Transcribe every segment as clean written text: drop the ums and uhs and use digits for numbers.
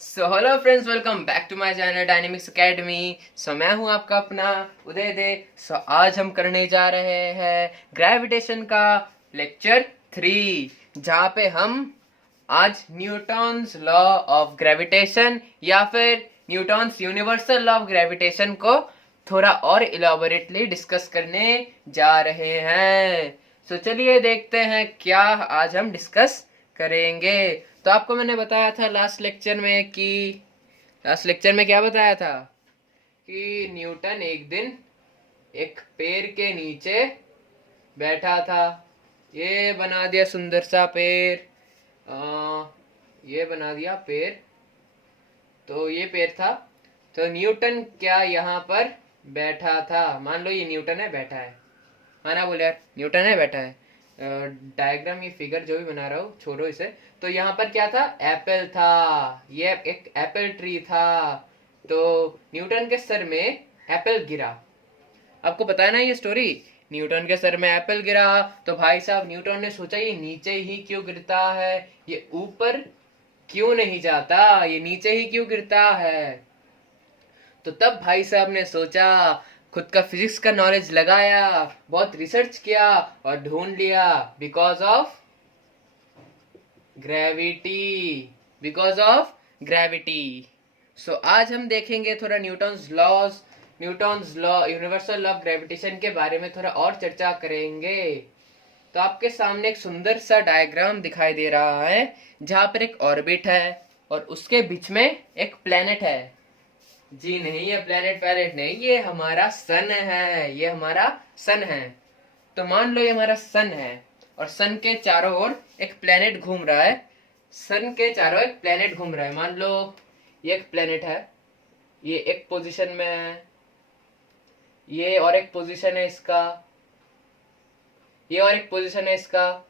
So hello friends, welcome back to my channel dynamics academy. मैं हूं आपका अपना उदय दे। आज हम करने जा रहे हैं ग्रेविटेशन का लेक्चर 3, जहां पे हम आज न्यूटन्स लॉ ऑफ ग्रेविटेशन या फिर Newton's universal law of gravitation को थोड़ा और इलाबोरेटली डिस्कस करने जा रहे हैं। चलिए देखते हैं क्या आज हम डिस्कस करेंगे। तो आपको मैंने बताया था लास्ट लेक्चर में क्या बताया था कि न्यूटन एक दिन एक पेड़ के नीचे बैठा था। ये बना दिया सुंदर सा पेड़। ये बना दिया पेड़। तो ये पेड़ था। तो न्यूटन क्या यहाँ पर बैठा था। मान लो ये न्यूटन है, बैठा है। हाँ ना, बोले यार, न्यूटन है, बैठा है। डायग्राम, ये फिगर जो भी बना रहा हूँ छोड़ो इसे। तो यहाँ पर क्या था? एप्पल था। ये एक एप्पल ट्री था। तो न्यूटन के सर में एप्पल गिरा। आपको पता है ना ये स्टोरी। न्यूटन के सर में एप्पल गिरा तो भाई साहब न्यूटन ने सोचा ये नीचे ही क्यों गिरता है, ये ऊपर क्यों नहीं जाता, ये नीचे ही क्यों गिरता है। तो तब भाई साहब ने सोचा, खुद का फिजिक्स का नॉलेज लगाया, बहुत रिसर्च किया और ढूंढ लिया, बिकॉज ऑफ ग्रेविटी। सो आज हम देखेंगे थोड़ा Newton's law universal law of gravitation के बारे में थोड़ा और चर्चा करेंगे। तो आपके सामने एक सुंदर सा डायग्राम दिखाई दे रहा है, जहां पर एक ऑर्बिट है और उसके बीच में एक प्लेनेट है। जी नहीं, ये प्लेनेट नहीं, ये हमारा सन है। तो मान लो ये हमारा सन है और सन के चारों ओर एक प्लेनेट घूम रहा है। मान लो ये एक प्लेनेट है, ये एक पोजीशन में है, ये और एक पोजीशन है इसका, ये और एक पोजीशन है इसका,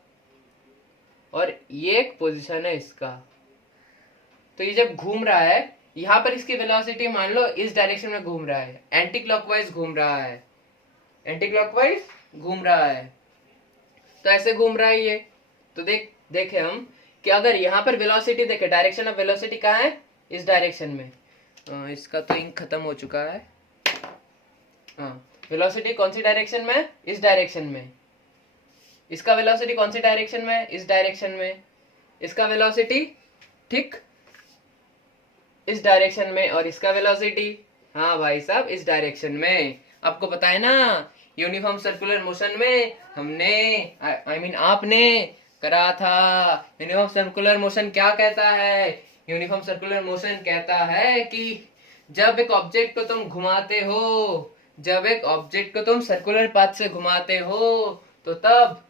और ये एक पोजीशन है इसका। तो ये जब घूम रहा है, यहाँ पर इसकी वेलोसिटी मान लो इस डायरेक्शन में घूम रहा है, एंटी क्लॉकवाइज घूम रहा है। तो ऐसे घूम रहा है ये। तो देखे हम कि अगर यहाँ पर वेलोसिटी देखे, डायरेक्शन ऑफ वेलोसिटी कहाँ है? इस डायरेक्शन में। इसका तो इंक खत्म हो चुका है। हाँ, वेलोसिटी कौन सी डायरेक्शन में? इस डायरेक्शन में। इसका वेलोसिटी कौन सी डायरेक्शन में? इस डायरेक्शन में। इसका वेलोसिटी ठीक इस डायरेक्शन में, और इसका वेलोसिटी, हाँ भाई साहब, इस डायरेक्शन में। आपको पता है ना, यूनिफॉर्म सर्कुलर मोशन में हमने आपने करा था। यूनिफॉर्म सर्कुलर मोशन क्या कहता है? यूनिफॉर्म सर्कुलर मोशन कहता है कि जब एक ऑब्जेक्ट को तुम सर्कुलर पाथ से घुमाते हो, तो तब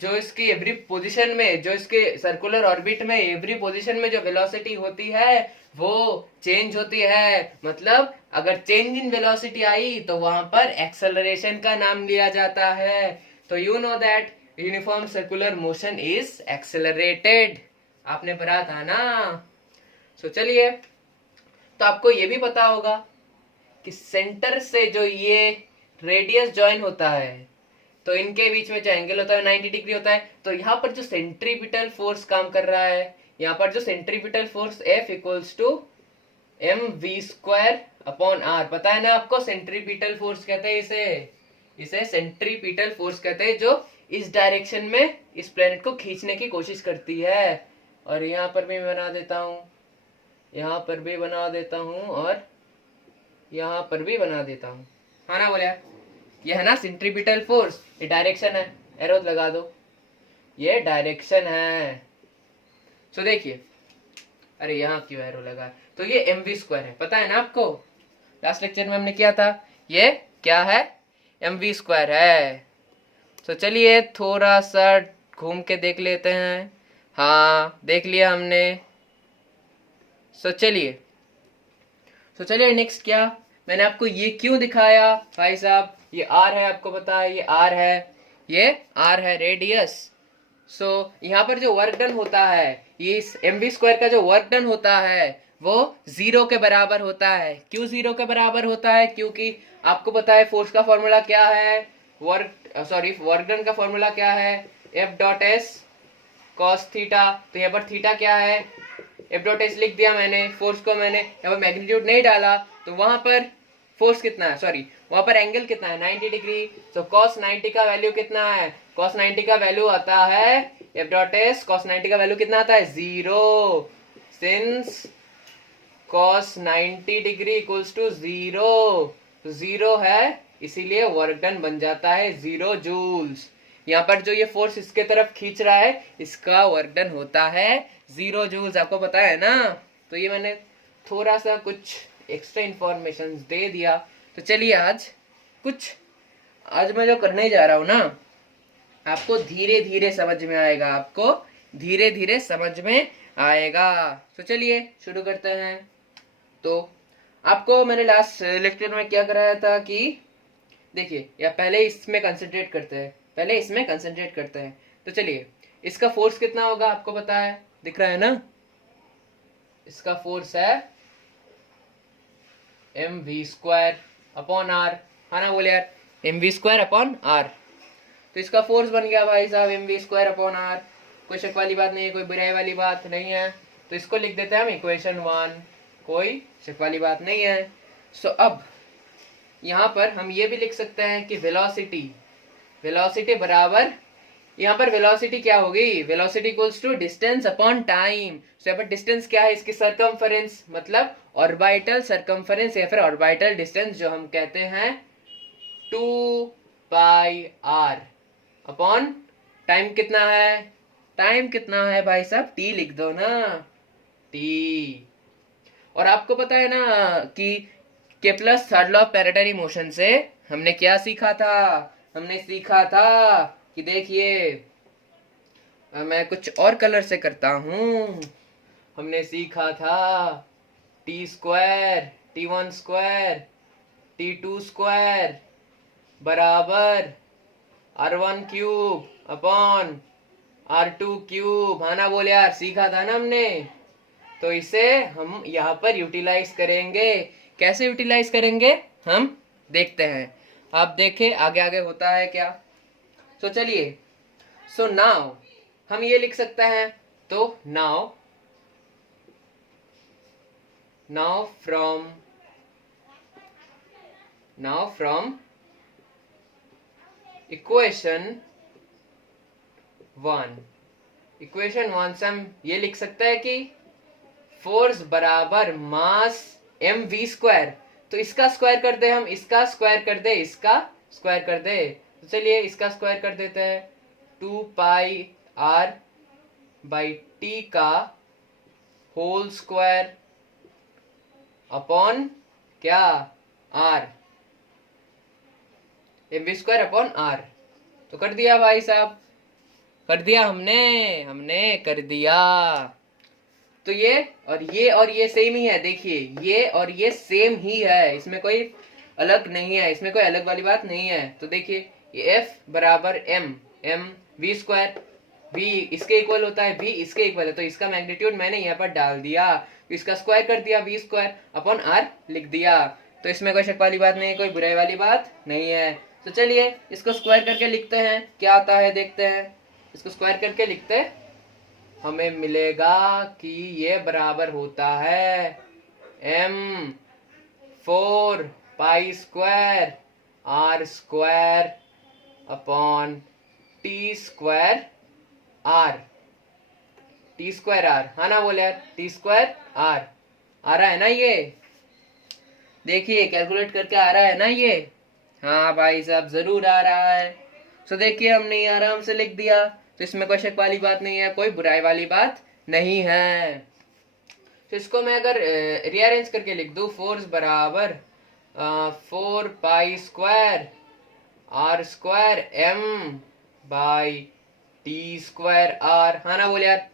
जो इसकी एवरी पोजीशन में, जो इसके सर्कुलर ऑर्बिट में एवरी पोजीशन में जो वेलोसिटी होती है वो चेंज होती है। मतलब अगर चेंज इन वेलोसिटी आई तो वहां पर एक्सेलरेशन का नाम लिया जाता है। तो you know that uniform circular motion is accelerated. आपने पढ़ा था ना। चलिए, तो आपको ये भी पता होगा कि सेंटर से जो ये रेडियस ज्वाइन होता है, तो इनके बीच में जो एंगल होता है 90 डिग्री होता है। तो यहाँ पर जो सेंट्रीपिटल फोर्स काम कर रहा है, यहाँ पर जो centripetal force F equals to mv² upon r। पता है ना आपको, सेंट्रीपिटल फोर्स कहते हैं इसे सेंट्रीपिटल फोर्स कहते हैं, जो इस डायरेक्शन में इस प्लेनेट को खींचने की कोशिश करती है। और यहाँ पर भी बना देता हूँ, यहाँ पर भी बना देता हूँ, और यहाँ पर भी बना देता हूँ। हाँ ना, बोले यार, ये है ना सेंट्रीपिटल फोर्स, ये डायरेक्शन है। एरो लगा दो, ये डायरेक्शन है। देखिए, अरे यहाँ क्यों एरो लगा? तो ये mv² है, पता है ना आपको, लास्ट लेक्चर में हमने किया था। ये क्या है? mv² है। चलिए थोड़ा सा घूम के देख लेते हैं। हाँ, देख लिया हमने। चलिए नेक्स्ट क्या, मैंने आपको ये क्यों दिखाया भाई साहब? ये r है, आपको पता है ये r है रेडियस। यहाँ पर जो वर्क डन होता है, ये इस mv² का जो वर्क डन होता है वो 0 के बराबर होता है। क्यों 0 के बराबर होता है? क्योंकि आपको पता है फोर्स का फॉर्मूला क्या है, वर्क डन का फॉर्मूला क्या है? F.S cos theta. तो यहाँ पर थीटा क्या है? एफ डॉट एस लिख दिया मैंने, फोर्स को मैंने यहाँ पर मैग्नीट्यूड नहीं डाला, तो वहां पर फोर्स कितना है, सॉरी वहां पर एंगल कितना है 90 डिग्री। तो cos 90 का वैल्यू कितना है, cos 90 का वैल्यू आता है एफ डॉट एस, cos 90 का वैल्यू कितना आता है 0, since cos 90 degree equals to 0, तो 0 है इसीलिए वर्क डन बन जाता है 0 जूल्स। यहाँ पर जो ये फोर्स इसके तरफ खींच रहा है इसका वर्क डन होता है 0 जूल्स, आपको पता है ना। तो ये मैंने थोड़ा सा कुछ एक्स्ट्रा इंफॉर्मेशन दे दिया। तो चलिए आज मैं जो करने जा रहा हूँ ना, आपको धीरे धीरे समझ में आएगा, आपको धीरे धीरे समझ में आएगा। तो चलिए शुरू करते हैं। तो आपको मैंने लास्ट लेक्चर में क्या कराया था कि देखिए, या पहले इसमें कंसंट्रेट करते हैं, तो चलिए इसका फोर्स कितना होगा आपको पता है, दिख रहा है ना, इसका फोर्स है mv² अपॉन आर, है ना, बोले यार mv² अपॉन आर। तो इसका फोर्स बन गया भाई साहब mv² अपॉन आर, कोई शक वाली बात नहीं है, कोई बुराई वाली बात नहीं है। तो इसको लिख देते हैं हम इक्वेशन 1, कोई शक वाली बात नहीं है। सो अब यहाँ पर हम ये भी लिख सकते हैं कि वेलोसिटी बराबर, यहाँ पर वेलोसिटी क्या होगी, velocity equals to distance upon time. So यहाँ पर डिस्टेंस क्या है, इसकी सरकमफेरेंस, मतलब ऑर्बिटल सरकमफेरेंस या फिर ऑर्बिटल डिस्टेंस जो हम कहते हैं 2πr अपॉन टाइम कितना है भाई साहब, t लिख दो ना, t। और आपको पता है ना कि Kepler's third law of planetary motion से हमने क्या सीखा था, कि देखिए मैं कुछ और कलर से करता हूं, हमने सीखा था t² t1² t2² बराबर r1³ अपॉन r2³, है ना, बोले यार, सीखा था ना हमने। तो इसे हम यहाँ पर यूटिलाइज करेंगे। कैसे यूटिलाइज करेंगे हम देखते हैं, आप देखें आगे आगे होता है क्या। तो चलिए, सो नाउ हम ये लिख सकते हैं, तो नाउ फ्रॉम इक्वेशन 1 से हम ये लिख सकते हैं कि फोर्स बराबर मास mv², तो इसका स्क्वायर कर दे हम, इसका स्क्वायर कर दे, तो चलिए इसका स्क्वायर कर देते हैं, 2πr/t का होल स्क्वायर अपॉन क्या, r, mv² अपॉन r। तो कर दिया भाई साहब, कर दिया हमने कर दिया। तो ये सेम ही है, देखिए ये और ये सेम ही है, इसमें कोई अलग नहीं है, इसमें कोई अलग वाली बात नहीं है। तो देखिए ये F बराबर m v², v इसके इक्वल होता है, v इसके इक्वल है, तो इसका मैग्नीट्यूड मैंने यहाँ पर डाल दिया, तो इसका स्क्वायर कर दिया, v² अपॉन r लिख दिया। तो इसमें कोई शक वाली बात नहीं है, कोई बुराई वाली बात नहीं है। तो चलिए इसको स्क्वायर करके लिखते हैं, क्या आता है देखते हैं। इसको स्क्वायर करके लिखते हैं, हमें मिलेगा कि ये बराबर होता है m4π² r² upon t² r, है ना, बोले यार t² r आ रहा है ना, ये देखिए कैलकुलेट करके आ रहा है ना ये, हाँ भाई साहब जरूर आ रहा है। तो देखिए हमने आराम से लिख दिया, तो इसमें कोई शक वाली बात नहीं है, कोई बुराई वाली बात नहीं है। तो इसको मैं अगर रीअरेंज करके लिख दूं, फोर्स बराबर 4π² r² m/t² r, हाँ ना, बोले यार,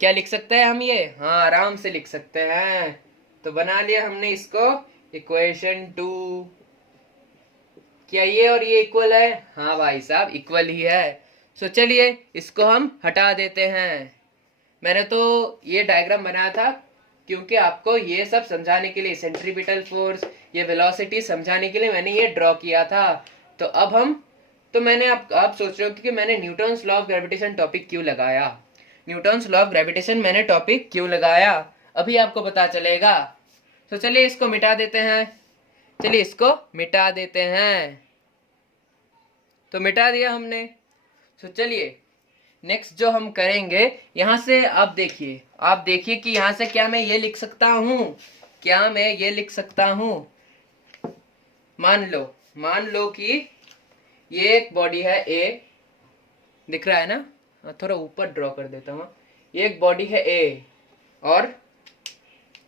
क्या लिख सकते हैं हम ये, हाँ आराम से लिख सकते हैं। तो बना लिया हमने इसको इक्वेशन 2। क्या ये और ये इक्वल है, हाँ भाई साहब इक्वल ही है। सो चलिए इसको हम हटा देते हैं। मैंने तो ये डायग्राम बनाया था क्योंकि आपको ये सब समझाने के लिए, सेंट्रीपिटल फोर्स, ये वेलोसिटी समझाने के लिए मैंने ये ड्रॉ किया था। तो अब हम, तो मैंने आप सोच रहे हो कि मैंने Newton's law of gravitation topic क्यों लगाया। न्यूटन्स लॉ ऑफ ग्रेविटेशन मैंने टॉपिक क्यों लगाया, अभी आपको पता चलेगा। तो चलिए इसको मिटा देते हैं, चलिए इसको मिटा देते हैं। तो मिटा दिया हमने। तो चलिए नेक्स्ट जो हम करेंगे, यहां से आप देखिए कि यहां से क्या मैं ये लिख सकता हूं, क्या मैं ये लिख सकता हूं। मान लो कि ये एक बॉडी है ए, दिख रहा है ना, थोड़ा ऊपर ड्रॉ कर देता हूं। ये एक बॉडी है ए और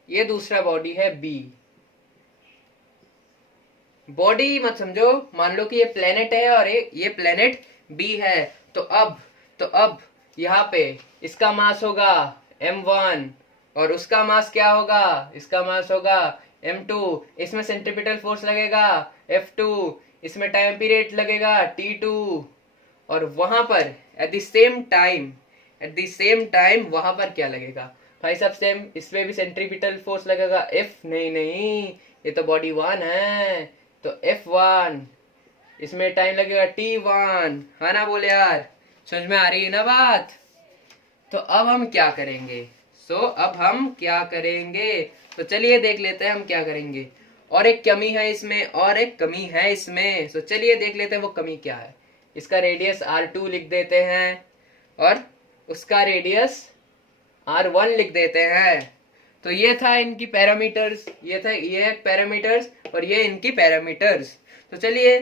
ये दूसरा बॉडी है बी। बॉडी मत समझो, मान लो कि ये प्लेनेट है और ये प्लेनेट बी है। तो अब यहाँ पे इसका मास होगा m1 और उसका मास क्या होगा, इसका मास होगा m2। इसमें सेंट्रीपिटल फोर्स लगेगा F2, इसमें टाइम पीरियड लगेगा T2 और वहां पर एट द सेम टाइम वहां पर क्या लगेगा भाई साहब, सेम इसमें भी सेंट्रीपिटल फोर्स लगेगा F। नहीं, ये तो बॉडी 1 है, तो F1, इसमें टाइम लगेगा T1, है ना, बोले यार, समझ में आ रही है ना बात। तो अब हम क्या करेंगे, अब हम क्या करेंगे, तो चलिए देख लेते हैं हम क्या करेंगे। और एक कमी है इसमें, तो चलिए देख लेते हैं वो कमी क्या है। इसका रेडियस R2 लिख देते हैं और उसका रेडियस R1 लिख देते हैं। तो ये था इनकी पैरामीटर्स, ये पैरामीटर्स और ये इनकी पैरामीटर्स। तो चलिए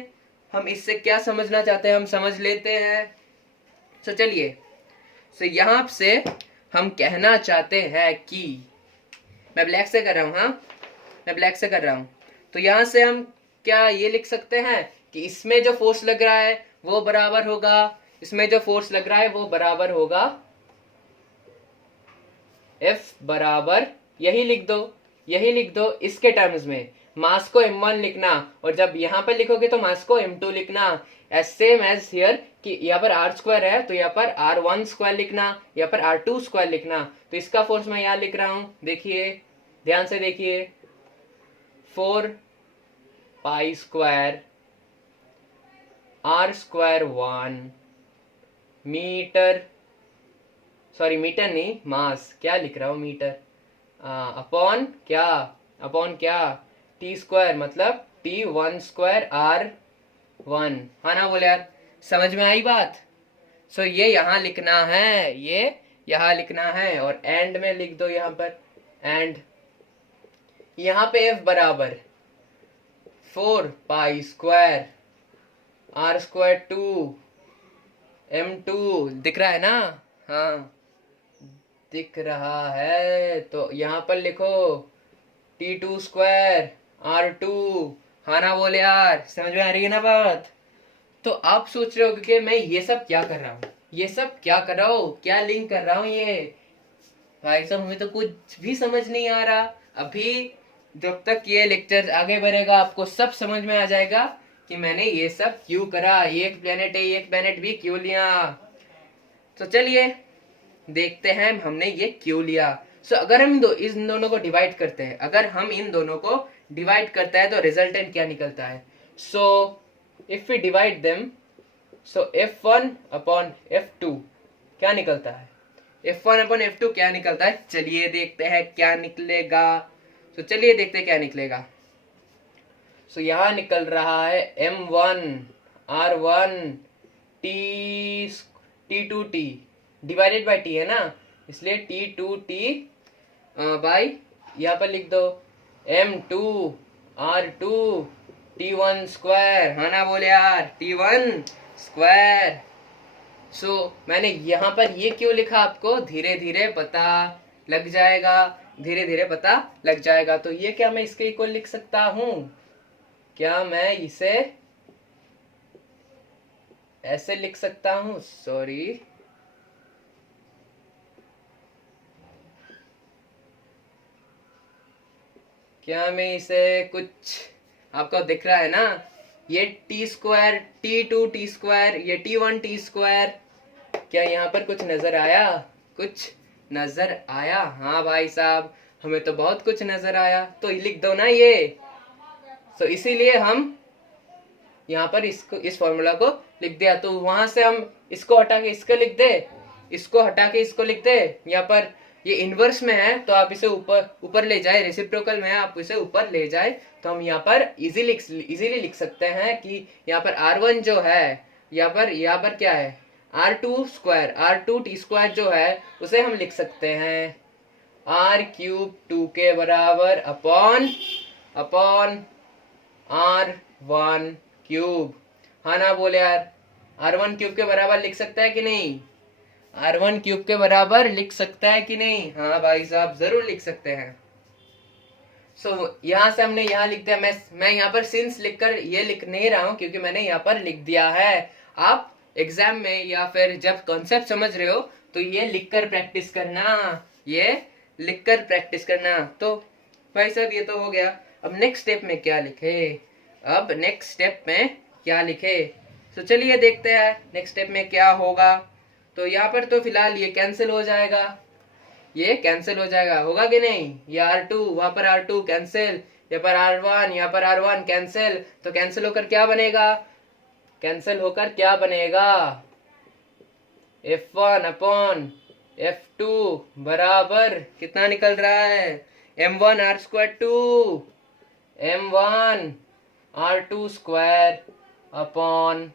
हम इससे क्या समझना चाहते हैं हम समझ लेते हैं। तो चलिए यहाँ से हम कहना चाहते हैं कि मैं ब्लैक से कर रहा हूँ, तो यहाँ से हम क्या ये लिख सकते हैं कि इसमें जो फोर्स लग रहा है वो बराबर होगा F बराबर, यही लिख दो इसके टर्म्स में, मास को m1 लिखना और जब यहाँ पर लिखोगे तो मास को m2 लिखना। एज सेम एज हियर कि यहाँ पर r² है तो यहाँ पर r1² लिखना, यहाँ पर r2² लिखना। तो इसका फोर्स मैं यहाँ लिख रहा हूँ, देखिए ध्यान से देखिए, 4 pi square r² 1 metre, sorry metre नहीं, मास, क्या लिख रहा हूँ, मीटर, अपॉन क्या T² मतलब T1² R1, हाँ ना बोले यार, समझ में आई बात। सो ये यहाँ लिखना है, और एंड में लिख दो यहाँ पर, एंड यहाँ पे F बराबर 4 पाई स्क्वायर R² 2 M2, दिख रहा है ना, हाँ दिख रहा है। तो यहाँ पर लिखो T2² R2, हाँ ना बोले यार, समझ में आ रही है ना बात। तो आप सोच रहे हो कि मैं ये सब क्या कर रहा हूँ, क्या लिंक कर रहा हूँ ये, भाई साहब हमें तो कुछ भी समझ नहीं आ रहा। अभी जब तक ये लेक्चर आगे बढ़ेगा आपको सब समझ में आ जाएगा कि मैंने ये सब क्यों करा, ये एक प्लेनेट है, ये एक प्लेनेट भी क्यों लिया। तो चलिए देखते हैं हमने ये क्यों लिया। अगर हम इन दोनों को डिवाइड करते हैं, तो रिजल्टेंट क्या निकलता है। If we divide them, F1 upon F2 क्या निकलता है, F1 अपॉन F2 क्या निकलता है, चलिए देखते हैं क्या निकलेगा। यहाँ निकल रहा है M1 R1 T2T divided by T है ना, इसलिए T2T बाई, यहाँ पर लिख दो M2 R2 T1², हाँ ना बोले यार, T1²। मैंने यहाँ पर ये क्यों लिखा आपको धीरे धीरे पता लग जाएगा। तो ये क्या मैं इसके इक्वल लिख सकता हूँ, क्या मैं इसे ऐसे लिख सकता हूँ, सॉरी क्या मैं इसे, कुछ आपको दिख रहा है ना, ये T² T2T², ये T1T², क्या यहाँ पर कुछ नजर आया, हाँ भाई साहब हमें तो बहुत कुछ नजर आया। तो लिख दो ना ये। इसीलिए हम यहाँ पर इस फॉर्मूला को लिख दिया। तो वहां से हम इसको हटा के इसको लिख दे, इसको हटा के इसको लिखते, यहाँ पर ये इनवर्स में है तो आप इसे ऊपर ऊपर ले जाए, रेसिप्रोकल में है आप इसे ऊपर ले जाए, तो हम यहाँ पर इजीली लिख सकते हैं कि यहाँ पर R1 जो है, यहाँ पर क्या है, R2 square, R2 T square जो है उसे हम लिख सकते हैं R क्यूब 2 के बराबर अपॉन R1 क्यूब। हाँ ना बोले यार, R1 क्यूब के बराबर लिख सकता है कि नहीं, R1 क्यूब के बराबर लिख सकता है कि नहीं? हाँ भाई साहब जरूर लिख सकते हैं। यहाँ से हमने यहाँ लिख दिया, मैं यहाँ पर सिंस लिखकर ये लिख नहीं रहा हूँ क्योंकि मैंने यहाँ पर लिख दिया है। आप एग्जाम में या फिर जब कॉन्सेप्ट समझ रहे हो तो ये लिखकर प्रैक्टिस करना, ये लिखकर प्रैक्टिस करना। तो भाई साहब ये तो हो गया। अब नेक्स्ट स्टेप में क्या लिखे, तो चलिए देखते हैं नेक्स्ट स्टेप में क्या होगा। तो यहाँ पर तो फिलहाल ये कैंसिल हो जाएगा, ये कैंसिल हो जाएगा, होगा कि नहीं? ये R2 वहां पर R2 कैंसिल, यहाँ पर R1 यहाँ पर R1 कैंसिल, तो कैंसिल होकर क्या बनेगा, F1 अपॉन F2 बराबर कितना निकल रहा है, M1 R square 2 M1 R2 square upon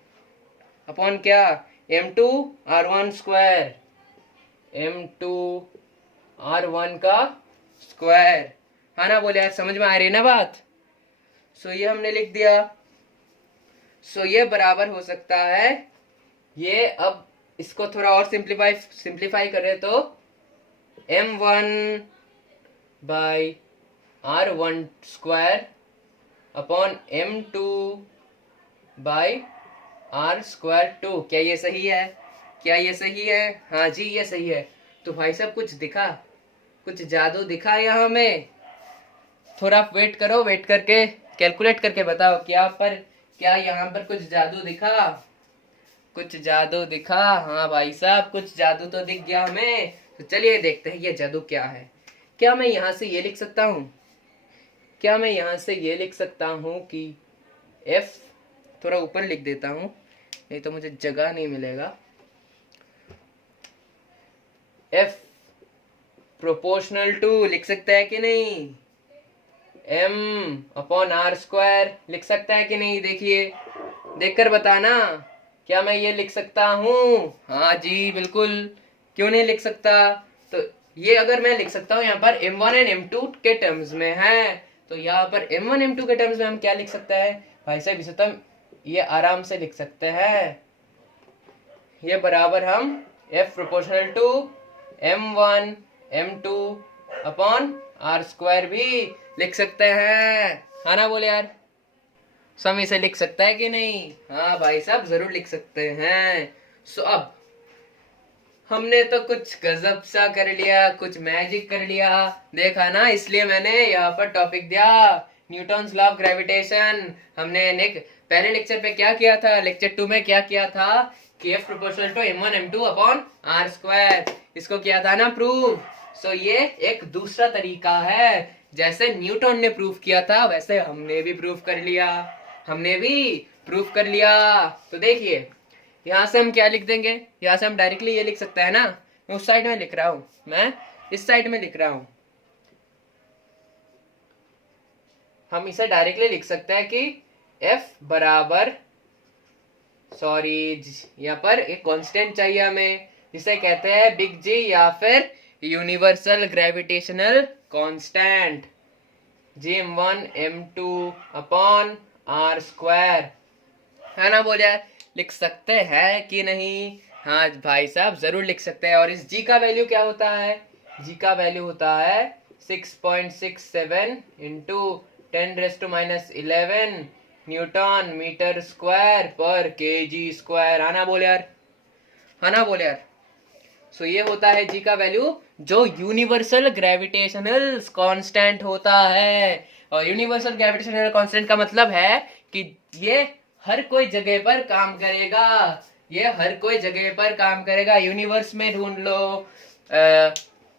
क्या, M2 R1 square, M2 R1 का स्क्वायर। हाँ ना बोले यार, समझ में आ रही है ना बात? ये हमने लिख दिया। ये बराबर हो सकता है ये, अब इसको थोड़ा और सिंप्लीफाई करें तो M1 by R1 square upon M2 by R square 2। क्या ये सही है? हाँ जी ये सही है। तो भाई साहब कुछ जादू दिखा यहाँ में, थोड़ा वेट करो, वेट करके कैलकुलेट करके बताओ क्या यहाँ पर कुछ जादू दिखा? हाँ भाई साहब कुछ जादू तो दिख गया हमें। तो चलिए देखते हैं ये जादू क्या है। क्या मैं यहाँ से ये लिख सकता हूँ कि F, थोड़ा ऊपर लिख देता हूँ नहीं तो मुझे जगह नहीं मिलेगा, F प्रोपोर्शनल टू लिख सकता है कि नहीं, M अपॉन R स्क्वायर लिख सकता है कि नहीं? देखिए, देखकर बताना, क्या मैं ये लिख सकता हूँ? हाँ जी बिल्कुल, क्यों नहीं लिख सकता? तो ये अगर मैं लिख सकता हूँ यहाँ पर M1 एंड M2 के टर्म्स में है, तो यहाँ पर M1 M2 के टर्म्स में हम क्या लिख सकते हैं भाई साहब? इसे तो ये आराम से लिख सकते हैं, ये बराबर हम F proportional to M1 M2 upon R square भी लिख सकते हैं। हाँ ना बोले यार, हम इसे लिख सकता है कि नहीं? हाँ भाई साहब जरूर लिख सकते हैं। अब हमने तो कुछ गजब सा कर लिया, कुछ मैजिक कर लिया, देखा ना, इसलिए मैंने यहाँ पर टॉपिक दिया न्यूटन्स लॉ ऑफ ग्रेविटेशन। हमने पहले लेक्चर पे क्या किया था, लेक्चर 2 में क्या किया था कि F proportional to M1 M2 upon R square, इसको किया था ना प्रूव। ये एक दूसरा तरीका है, जैसे न्यूटन ने प्रूव किया था वैसे हमने भी प्रूव कर लिया। तो देखिए यहाँ से हम क्या लिख देंगे, यहाँ से हम डायरेक्टली ये लिख सकते हैं ना, मैं उस साइड में लिख रहा हूँ, मैं इस साइड में लिख रहा हूँ, हम इसे डायरेक्टली लिख सकते हैं कि F बराबर, यहाँ पर एक कांस्टेंट चाहिए हमें जिसे कहते हैं बिग जी या फिर universal gravitational constant, Gm1 M2 upon R square. है ना बोले यार, लिख सकते हैं कि नहीं? हाँ भाई साहब जरूर लिख सकते हैं। और इस G का वैल्यू क्या होता है? G का वैल्यू होता है 6.67 इंटू 10⁻11 न्यूटन मीटर स्क्वायर पर kg स्क्वायर। हाँ ना बोले यार, ये होता है G का वैल्यू, जो यूनिवर्सल ग्रेविटेशनल कांस्टेंट होता है। और यूनिवर्सल ग्रेविटेशनल कांस्टेंट का मतलब है कि ये हर कोई जगह पर काम करेगा, यूनिवर्स में ढूंढ लो,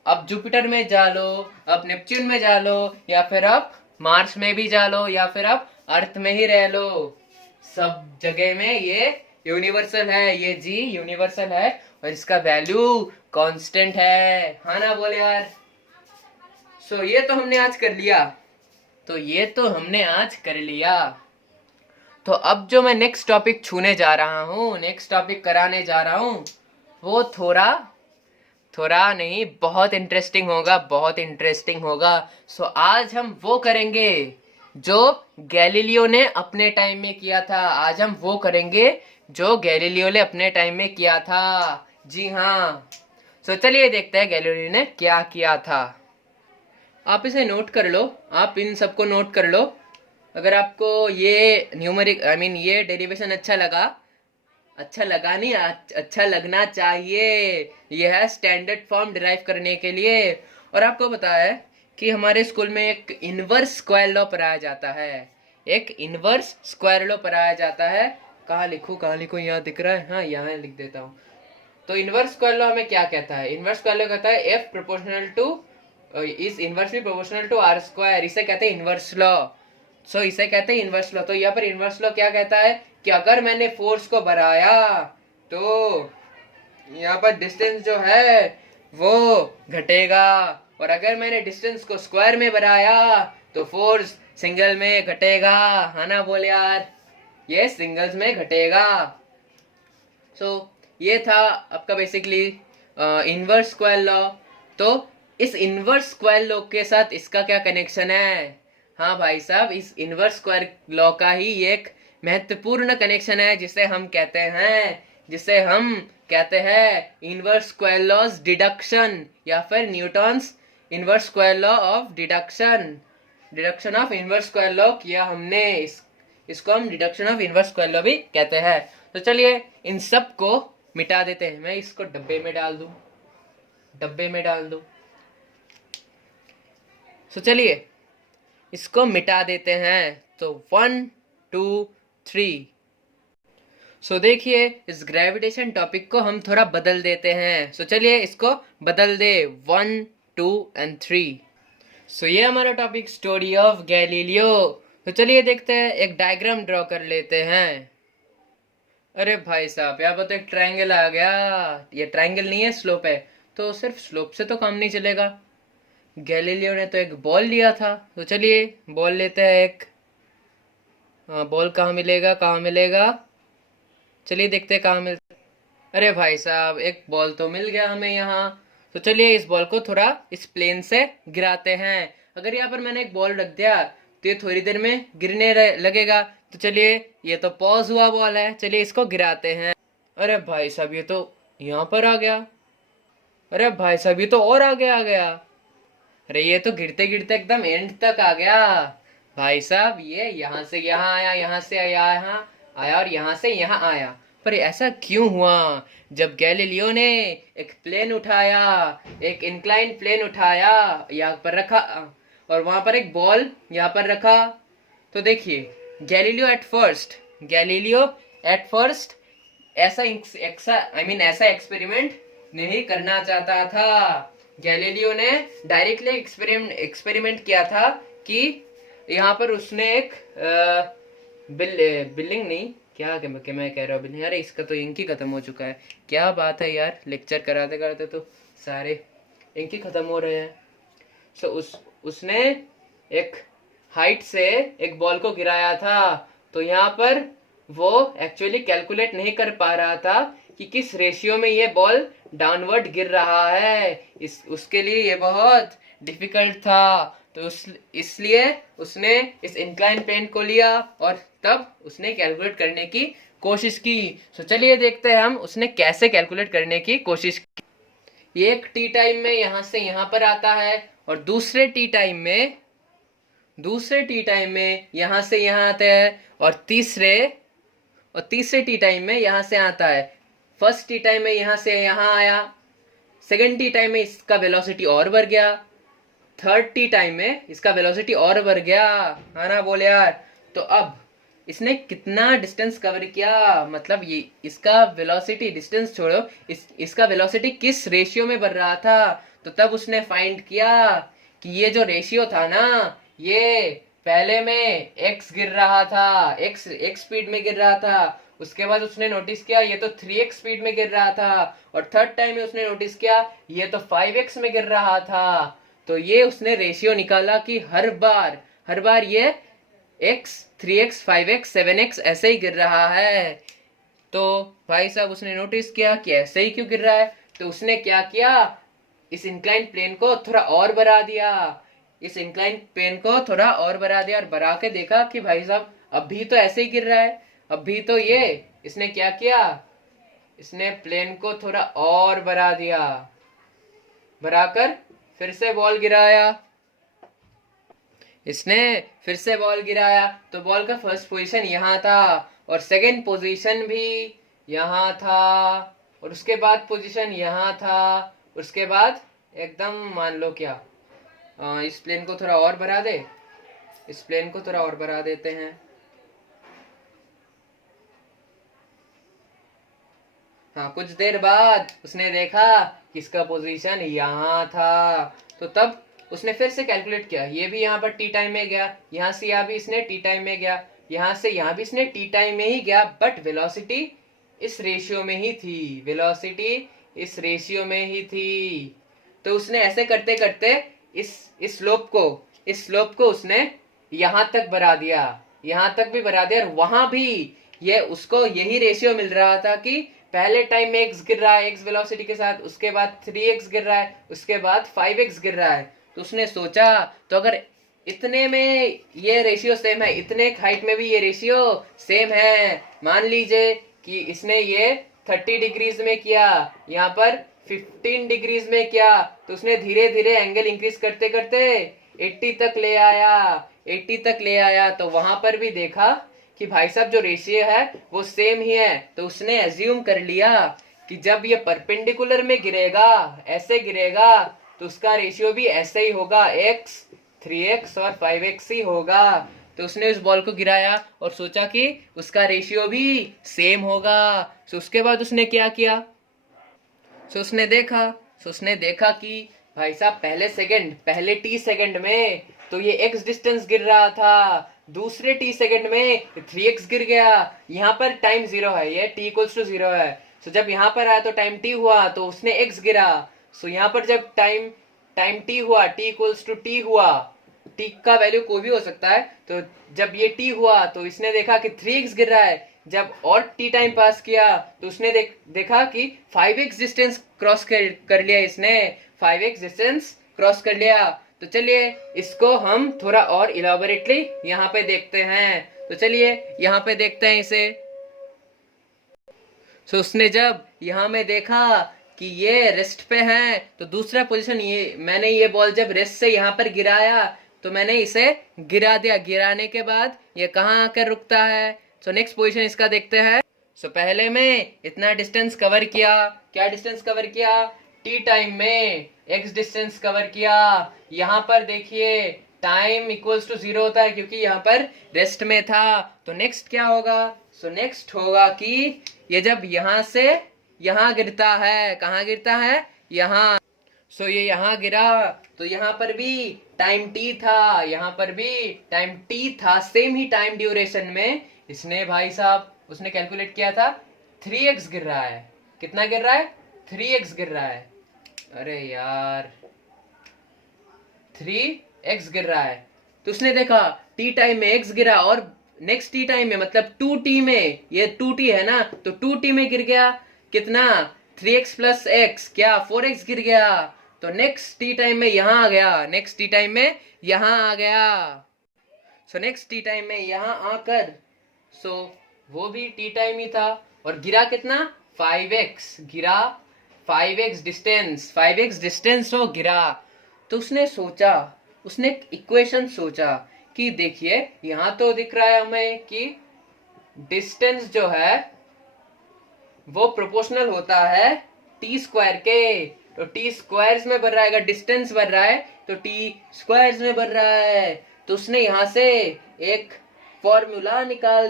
अब जुपिटर में जा लो, अब नेपच्यून में जा लो, या फिर अब मार्स में भी जा लो, या फिर अब अर्थ में ही रह लो, सब जगह में ये यूनिवर्सल है, ये जी यूनिवर्सल है। और इसका वैल्यू कांस्टेंट है, हाँ ना बोले यार। सो ये तो हमने आज कर लिया, तो अब जो मैं नेक्स्ट टॉपिक छूने जा रहा हूँ, नेक्स्ट टॉपिक कराने जा रहा हूँ, वो थोड़ा थोड़ा नहीं, बहुत इंटरेस्टिंग होगा, बहुत इंटरेस्टिंग होगा। सो आज हम वो करेंगे जो गैलीलियो ने अपने टाइम में किया था। आज हम वो करेंगे जो गैलीलियो ने अपने टाइम में किया था। जी हाँ। सो चलिए देखते हैं गैलीलियो ने क्या किया था। आप इसे नोट कर लो, आप इन सबको नोट कर लो। अगर आपको ये न्यूमेरिक ये डेरिवेशन अच्छा लगा, अच्छा लगा नहीं, अच्छा लगना चाहिए। यह है स्टैंडर्ड फॉर्म डिराइव करने के लिए। और आपको पता है कि हमारे स्कूल में एक इनवर्स स्क्वायर लॉ पढ़ाया जाता है, एक इनवर्स स्क्वायर लॉ पढ़ाया जाता है। कहाँ लिखूं, यहाँ दिख रहा है, हाँ यहाँ लिख देता हूँ। तो इनवर्स स्क्वायर लॉ हमें क्या कहता है? इनवर्स स्क्वायर लॉ कहता है F proportional to is inversely proportional to r square. इसे कहते हैं इनवर्स लॉ। सो इसे कहते हैं इनवर्स लॉ। तो यहाँ पर इनवर्स लॉ क्या कहता है कि अगर मैंने फोर्स को बढ़ाया तो यहाँ पर डिस्टेंस जो है वो घटेगा, और अगर मैंने डिस्टेंस को स्क्वायर में बढ़ाया तो फोर्स सिंगल में घटेगा, है ना बोले यार, ये सिंगल्स में घटेगा। सो ये था आपका बेसिकली इनवर्स स्क्वायर लॉ। तो इस इनवर्स स्क्वायर लॉ के साथ इसका क्या कनेक्शन है? हाँ भाई साहब, इस इनवर्स स्क्वायर लॉ का ही एक महत्वपूर्ण कनेक्शन है, जिसे हम कहते हैं इनवर्स स्क्वायर लॉज डिडक्शन, या फिर Newton's inverse square law of deduction of inverse square law किया हमने। इसको हम deduction of inverse square law भी कहते हैं। तो चलिए इन सब को मिटा देते हैं। मैं इसको डब्बे में डाल दूं। तो चलिए इसको मिटा देते हैं। तो 1 2 3। सो देखिए इस ग्रेविटेशन टॉपिक को हम थोड़ा बदल देते हैं। सो चलिए इसको बदल दे 1 2 and 3। सो ये हमारा टॉपिक स्टोरी ऑफ गैलीलियो। तो चलिए देखते हैं, एक डायग्राम ड्रॉ कर लेते हैं। अरे भाई साहब, यहाँ पर तो एक ट्रायंगल आ गया। ये ट्रायंगल नहीं है, स्लोप है। तो सिर्फ स्लोप से तो काम नहीं चलेगा। गैलीलियो ने तो एक बॉल लिया था, तो चलिए बॉल लेते हैं एक। बॉल कहाँ मिलेगा? चलिए देखते हैं कहाँ मिलता। अरे भाई साहब, एक बॉल तो मिल गया हमें यहाँ। तो चलिए इस बॉल को थोड़ा इस प्लेन से गिराते हैं। अगर यहाँ पर मैंने एक बॉल रख दिया तो ये थोड़ी देर में गिरने लगेगा। तो चलिए, ये तो पॉज हुआ बॉल है, चलिए इसको गिराते हैं। अरे भाई साहब, ये तो यहाँ पर आ गया। अरे भाई साहब, ये तो और आगे आ गया। अरे ये तो गिरते गिरते एकदम एंड तक आ गया। भाई साहब, ये यहाँ से यहाँ आया, यहाँ से यहाँ आया और यहाँ से यहाँ आया। पर ऐसा क्यों हुआ? जब गैलीलियो ने एक प्लेन उठाया, एक इंक्लाइन प्लेन उठाया, यहाँ पर रखा, और वहां पर एक बॉल यहाँ पर रखा। तो देखिए गैलीलियो एट फर्स्ट ऐसा एक्सपेरिमेंट नहीं करना चाहता था। गैलीलियो ने डायरेक्टली एक्सपेरिमेंट किया था कि यहाँ पर उसने एक बिल्डिंग नहीं, क्या मैं कह रहा हूँ बिल्डिंग, अरे इसका तो इंक ही खत्म हो चुका है। क्या बात है यार, लेक्चर कराते कराते तो सारे इंक ही खत्म हो रहे हैं। सो उसने एक हाइट से एक बॉल को गिराया था। तो यहाँ पर वो एक्चुअली कैलकुलेट नहीं कर पा रहा था कि किस रेशियो में ये बॉल डाउनवर्ड गिर रहा है। उसके लिए ये बहुत डिफिकल्ट था। तो इसलिए उसने इस इंक्लाइन प्लेन को लिया और तब उसने कैलकुलेट करने की कोशिश की। तो चलिए देखते हैं हम उसने कैसे कैलकुलेट करने की कोशिश की। एक टी टाइम में यहाँ से यहाँ पर आता है, और दूसरे टी टाइम में यहाँ से यहाँ आता है, और तीसरे टी टाइम में यहाँ से आता है। फर्स्ट टी टाइम में यहाँ से यहाँ आया, सेकेंड टी टाइम में इसका वेलोसिटी और बढ़ गया, थर्ड टी टाइम में इसका वेलोसिटी और बढ़ गया, है ना बोले यार। तो अब इसने कितना डिस्टेंस कवर किया, मतलब ये इसका वेलोसिटी, डिस्टेंस छोड़ो, इसका वेलोसिटी किस रेशियो में बढ़ रहा था। तो तब उसने फाइंड किया कि ये जो रेशियो था ना, ये पहले में x गिर रहा था, x स्पीड में गिर रहा था, उसके बाद उसने नोटिस किया ये तो 3x स्पीड में गिर रहा था, और थर्ड टाइम में उसने नोटिस किया ये तो 5x में गिर रहा था। तो ये उसने रेशियो निकाला कि हर बार ये x 3x 5x 7x ऐसे ही गिर रहा है। तो भाई साहब उसने नोटिस किया कि ऐसे ही क्यों गिर रहा है, तो उसने क्या किया, इस इंक्लाइन प्लेन को थोड़ा और बढ़ा दिया, और बढ़ा के देखा कि भाई साहब अभी तो ऐसे ही गिर रहा है। अभी तो ये इसने क्या किया, इसने प्लेन को थोड़ा और बढ़ा दिया, बढ़ाकर फिर से बॉल गिराया। इसने फिर से बॉल गिराया तो बॉल का फर्स्ट पोजीशन यहाँ था और सेकंड पोजीशन भी यहाँ था, और उसके बाद पोजीशन यहाँ था, उसके बाद एकदम मान लो क्या, इस प्लेन को थोड़ा और बढ़ा दे, इस प्लेन को थोड़ा और बढ़ा देते हैं। हाँ, कुछ देर बाद उसने देखा कि इसका पोजीशन यहाँ था, तो तब उसने फिर से कैलकुलेट किया, ये भी यहाँ पर टी टाइम में गया, यहाँ से यहाँ भी इसने टी टाइम में गया, यहाँ से यहाँ भी इसने टी टाइम में ही गया, बट वेलोसिटी इस रेशियो में ही थी, वेलोसिटी इस रेशियो में ही थी। तो उसने ऐसे करते करते इस स्लोप को उसने यहाँ तक बढ़ा दिया, यहाँ तक भी बढ़ा दिया, और वहां भी ये उसको यही रेशियो मिल रहा था कि पहले टाइम में x गिर रहा है x वेलोसिटी के साथ, उसके बाद 3x गिर रहा है, उसके बाद 5x गिर रहा है। तो उसने सोचा तो अगर इतने में ये रेशियो सेम है, इतने हाइट में भी ये रेशियो सेम है, मान लीजिए कि इसने ये 30 डिग्रीज में किया, यहाँ पर 15 डिग्रीज में किया, तो उसने धीरे धीरे एंगल इंक्रीज करते करते 80 तक ले आया। तो वहां पर भी देखा कि भाई साहब जो रेशियो है वो सेम ही है। तो उसने एज्यूम कर लिया कि जब ये परपेंडिकुलर में गिरेगा, ऐसे गिरेगा, तो उसका रेशियो भी ऐसे ही होगा, x 3x और 5x ही होगा। तो उसने उस बॉल को गिराया और सोचा कि उसका रेशियो भी सेम होगा। तो उसके बाद उसने क्या किया, सो उसने देखा कि भाई साहब पहले टी सेकंड में तो ये x डिस्टेंस गिर रहा था, दूसरे टी सेकंड में 3x गिर गया, यहाँ पर टाइम 0 है, ये t इक्वल्स टू 0 है। सो जब यहाँ पर आया तो टाइम t हुआ तो उसने x गिरा। सो यहाँ पर जब टाइम t हुआ, t इक्वल्स टू t हुआ, t का वैल्यू कोई भी हो सकता है, तो जब ये t हुआ तो इसने देखा कि 3x गिर रहा है। जब और टी टाइम पास किया तो उसने देखा कि 5x डिस्टेंस क्रॉस कर लिया, इसने 5x डिस्टेंस क्रॉस कर लिया। तो चलिए इसको हम थोड़ा और इलाबोरेटली यहाँ पे देखते हैं। तो चलिए यहाँ पे देखते हैं इसे। तो उसने जब यहाँ में देखा कि ये रेस्ट पे है, तो दूसरा पोजीशन मैंने ये बॉल जब रेस्ट से यहाँ पर गिराया तो मैंने इसे गिरा दिया। गिराने के बाद ये कहाँ आकर रुकता है। सो नेक्स्ट पोजीशन इसका देखते हैं। सो पहले में इतना डिस्टेंस कवर किया, क्या डिस्टेंस कवर किया, टी टाइम में x डिस्टेंस कवर किया। यहाँ पर देखिए टाइम इक्वल्स टू 0 होता है क्योंकि यहाँ पर रेस्ट में था। तो नेक्स्ट क्या होगा, सो नेक्स्ट होगा कि ये जब यहाँ से यहाँ गिरता है, कहाँ गिरता है, यहाँ। सो ये यहाँ गिरा तो यहाँ पर भी टाइम t था, यहाँ पर भी टाइम t था, सेम ही टाइम ड्यूरेशन में इसने भाई साहब उसने कैलकुलेट किया था 3x गिर रहा है। कितना गिर रहा है, 3x गिर रहा है। अरे यार 3x गिर रहा है। तो उसने देखा t टाइम में x गिरा और नेक्स्ट t टाइम में मतलब 2t में, ये 2t है ना, तो 2t में गिर गया कितना, 3x प्लस x, क्या 4x गिर गया। तो नेक्स्ट t टाइम में यहाँ आ गया, नेक्स्ट t टाइम में यहाँ आ गया। सो नेक्स्ट t टाइम में यहाँ आकर सो वो भी t टाइम ही था और गिरा कितना, 5x गिरा, 5x डिस्टेंस हो गिरा। तो उसने सोचा, उसने इक्वेशन सोचा कि देखिए यहाँ तो दिख रहा है हमें कि डिस्टेंस जो है वो प्रोपोर्शनल होता है टी स्क्वायर के। तो टी स्क्वायर्स में बढ़ रहा है, अगर डिस्टेंस बढ़ रहा है तो टी स्क्वायर्स में बढ़ रहा है। तो उसने यहाँ से एक फॉर्मूला निकाल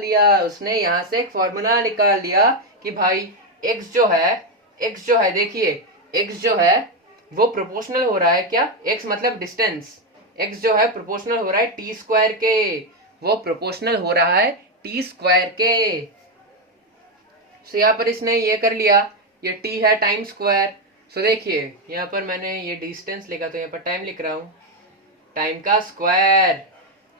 लिया कि भाई x जो है देखिए x जो है वो प्रोपोर्शनल हो रहा है, क्या x मतलब डिस्टेंस, x जो है प्रोपोर्शनल हो रहा है टी स्क्वायर के, वो प्रोपोर्शनल हो रहा है टी स्क्वायर के। सो यहाँ पर इसने ये कर लिया, ये टी है टाइम स्क्वायर। सो देखिए यहाँ पर मैंने ये डिस्टेंस लिखा तो यहाँ पर टाइम लिख रहा हूँ, टाइम का स्क्वायर,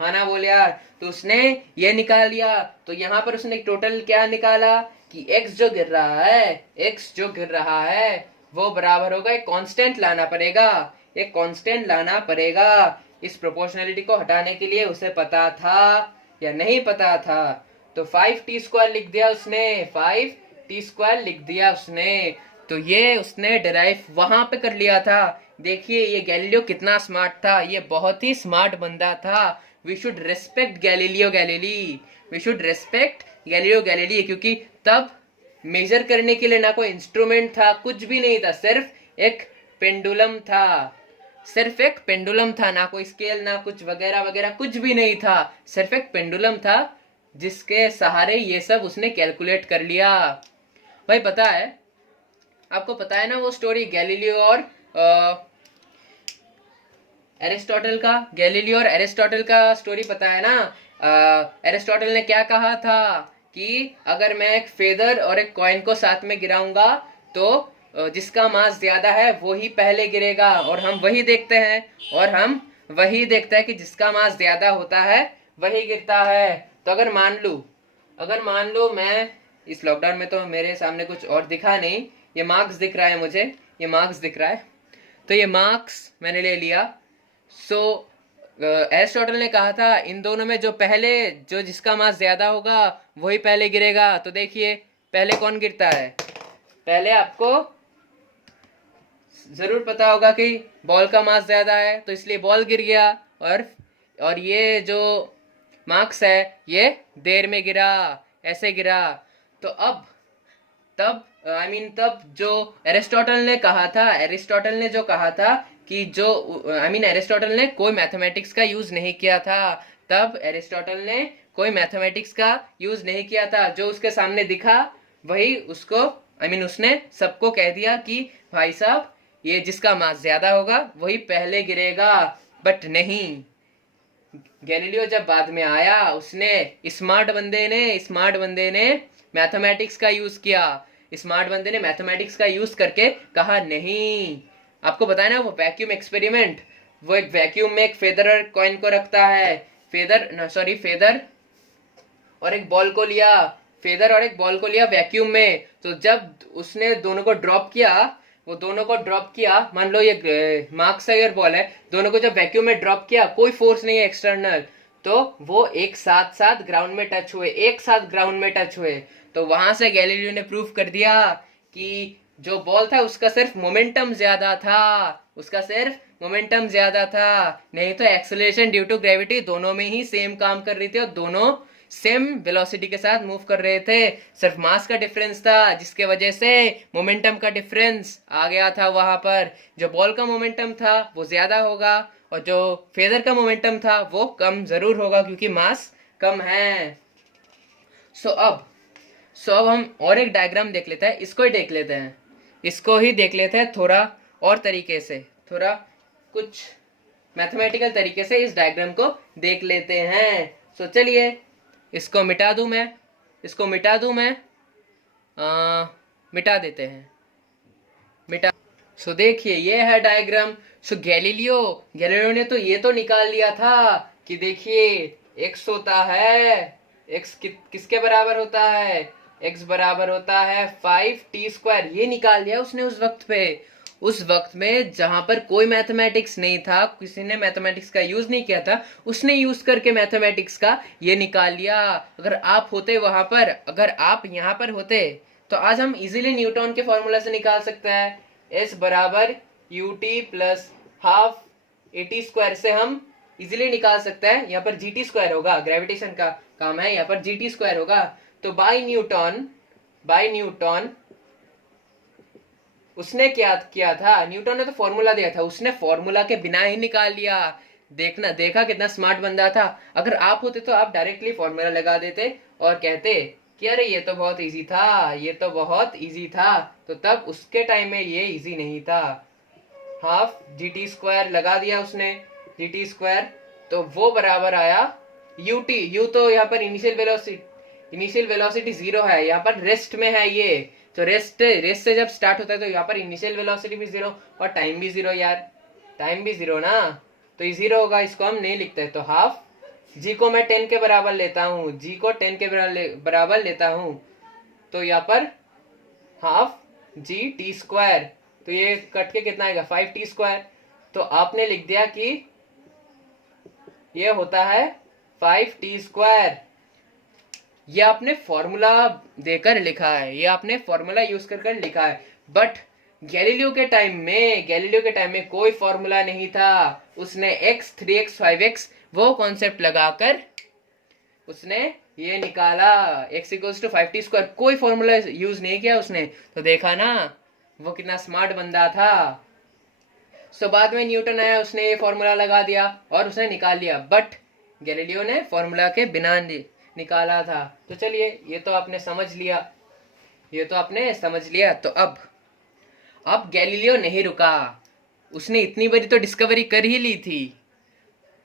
हाँ ना बोल यार। तो उसने ये निकाल लिया, तो यहाँ पर उसने टोटल क्या निकाला कि x जो गिर रहा है, x जो गिर रहा है वो बराबर होगा, एक कांस्टेंट लाना पड़ेगा, एक कांस्टेंट लाना पड़ेगा। इस प्रोपोर्शनलिटी को हटाने के लिए उसे पता था या नहीं पता था? तो 5t² लिख दिया उसने, 5t² लिख दिया उसने। तो ये उसने डिराइव वहां पे कर लिया था। देखिए ये गैलीलियो कितना स्मार्ट था, ये बहुत ही स्मार्ट बंदा था। We should respect Galileo Galilei, we should respect Galileo Galilei, क्योंकि तब मेजर करने के लिए ना कोई इंस्ट्रूमेंट था, कुछ भी नहीं था, सिर्फ एक पेंडुलम था, सिर्फ एक पेंडुलम था, ना कोई स्केल ना कुछ वगैरह वगैरह, कुछ भी नहीं था, सिर्फ एक पेंडुलम था जिसके सहारे ये सब उसने कैलकुलेट कर लिया। भाई पता है आपको, पता है ना वो स्टोरी गैलीलियो और एरिस्टोटल का, गैलीलियो और एरिस्टोटल का स्टोरी पता है ना? एरिस्टोटल ने क्या कहा था कि अगर मैं एक फेदर और एक कॉइन को साथ में गिराऊंगा तो जिसका मास ज्यादा है वो ही पहले गिरेगा, और हम वही देखते हैं, और हम वही देखते हैं कि जिसका मास ज्यादा होता है वही गिरता है। तो अगर मान लो मैं इस लॉकडाउन में तो मेरे सामने कुछ और दिखा नहीं, ये मार्क्स दिख रहा है मुझे, ये मार्क्स दिख रहा है, तो ये मार्क्स मैंने ले लिया। सो एरिस्टोटल ने कहा था इन दोनों में जो जिसका मास ज्यादा होगा वही पहले गिरेगा। तो देखिए पहले कौन गिरता है, पहले आपको जरूर पता होगा कि बॉल का मास ज्यादा है तो इसलिए बॉल गिर गया, और ये जो मार्क्स है ये देर में गिरा, ऐसे गिरा। तो तब जो एरिस्टोटल ने जो कहा था कि एरिस्टोटल ने कोई मैथमेटिक्स का यूज नहीं किया था, तब एरिस्टोटल ने कोई मैथमेटिक्स का यूज नहीं किया था, जो उसके सामने दिखा वही उसको उसने सबको कह दिया कि भाई साहब ये जिसका मास ज्यादा होगा वही पहले गिरेगा। बट नहीं, गैलीलियो जब बाद में आया उसने स्मार्ट बंदे ने मैथमेटिक्स का यूज किया, स्मार्ट बंदे ने मैथमेटिक्स का यूज करके कहा नहीं, आपको बताया ना वो वैक्यूम एक्सपेरिमेंट, वो एक वैक्यूम में एक फेदर और कॉइन को रखता है, फेदर और एक बॉल को लिया वैक्यूम में। तो जब उसने दोनों को ड्रॉप किया, मान लो ये मार्क्स है और बॉल है, दोनों को जब वैक्यूम में ड्रॉप किया, कोई फोर्स नहीं है एक्सटर्नल, तो वो एक साथ ग्राउंड में टच हुए। तो वहां से गैलीलियो ने प्रूफ कर दिया कि जो बॉल था उसका सिर्फ मोमेंटम ज्यादा था, नहीं तो एक्सेलरेशन ड्यू टू ग्रेविटी दोनों में ही सेम काम कर रही थी, और दोनों सेम वेलोसिटी के साथ मूव कर रहे थे, सिर्फ मास का डिफरेंस था जिसके वजह से मोमेंटम का डिफरेंस आ गया था। वहां पर जो बॉल का मोमेंटम था वो ज्यादा होगा, और जो फेदर का मोमेंटम था वो कम जरूर होगा क्योंकि मास कम है। सो अब हम और एक डायग्राम देख लेते हैं, इसको ही देख लेते हैं थोड़ा और तरीके से, थोड़ा कुछ मैथमेटिकल तरीके से इस डायग्राम को देख लेते हैं। सो चलिए इसको मिटा दूं मैं, मिटा देते हैं, सो देखिए ये है डायग्राम। सो गैलीलियो ने तो ये तो निकाल लिया था कि देखिए x होता है, x किसके बराबर होता है, x बराबर होता है 5t², ये निकाल लिया उसने उस वक्त में जहां पर कोई मैथमेटिक्स नहीं था, किसी ने मैथमेटिक्स का यूज नहीं किया था, उसने यूज करके मैथमेटिक्स का ये निकाल लिया। अगर आप होते वहां पर, अगर आप यहाँ पर होते तो आज हम इजीली न्यूटन के फॉर्मूला से निकाल सकते हैं, s बराबर ut प्लस हाफ at² से हम इजीली निकाल सकते हैं। यहाँ पर gt² होगा, ग्रेविटेशन का काम है, यहाँ पर gt² होगा। तो बाय न्यूटन उसने क्या किया था, न्यूटन ने तो फॉर्मूला दिया था, उसने फॉर्मूला के बिना ही निकाल लिया। देखा कितना स्मार्ट बंदा था। अगर आप होते तो आप डायरेक्टली फॉर्मूला लगा देते और कहते कि अरे ये तो बहुत इजी था, तो तब उसके टाइम में ये इजी नहीं था। हाफ gt² लगा दिया उसने, gt², तो वो बराबर आया ut, u तो यहाँ पर इनिशियल इनिशियल वेलोसिटी 0 है, यहाँ पर रेस्ट में है ये, तो रेस्ट से जब स्टार्ट होता है तो यहाँ पर इनिशियल वेलोसिटी भी 0 और टाइम भी 0 यार, टाइम भी 0 ना, तो ये 0 होगा, इसको हम नहीं लिखते। तो हाफ जी को मैं 10 के बराबर लेता हूँ, जी को 10 के बराबर लेता हूँ, तो यहाँ पर हाफ जी टी स्क्वायर, तो ये कट के कितना आएगा 5t²। तो आपने लिख दिया कि ये होता है 5t²। ये आपने फॉर्मूला देकर लिखा है, ये आपने फॉर्मूला यूज कर लिखा है, बट गैलीलियो के टाइम में कोई फॉर्मूला नहीं था। उसने x 3x 5x वो कॉन्सेप्ट लगाकर उसने ये निकाला, x इक्वल्स टू 5t², कोई फॉर्मूला यूज नहीं किया उसने। तो देखा ना वो कितना स्मार्ट बंदा था। सो बाद में न्यूटन आया, उसने ये फॉर्मूला लगा दिया और उसने निकाल लिया, बट गैलीलियो ने फॉर्मूला के बिना निकाला था। तो चलिए ये तो आपने समझ लिया, तो अब गैलीलियो नहीं रुका, उसने इतनी बड़ी तो डिस्कवरी कर ही ली थी,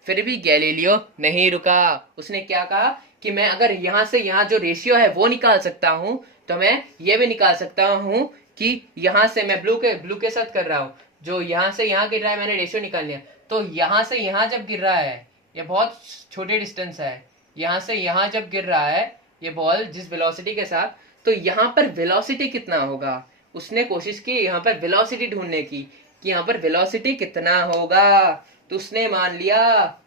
फिर भी गैलीलियो नहीं रुका। उसने क्या कहा कि मैं अगर यहाँ से यहाँ जो रेशियो है वो निकाल सकता हूँ, तो मैं ये भी निकाल सकता हूँ कि यहाँ से मैं ब्लू के साथ कर रहा हूँ, जो यहाँ से यहाँ गिर रहा है मैंने रेशियो निकाल लिया, तो यहाँ से यहाँ जब गिर रहा है ये बहुत छोटे डिस्टेंस है, यहाँ से यहाँ जब गिर रहा है ये बॉल जिस वेलोसिटी के साथ, तो यहाँ पर वेलोसिटी कितना होगा। उसने कोशिश की यहाँ पर वेलोसिटी ढूंढने की कि यहाँ पर वेलोसिटी कितना होगा। तो उसने मान लिया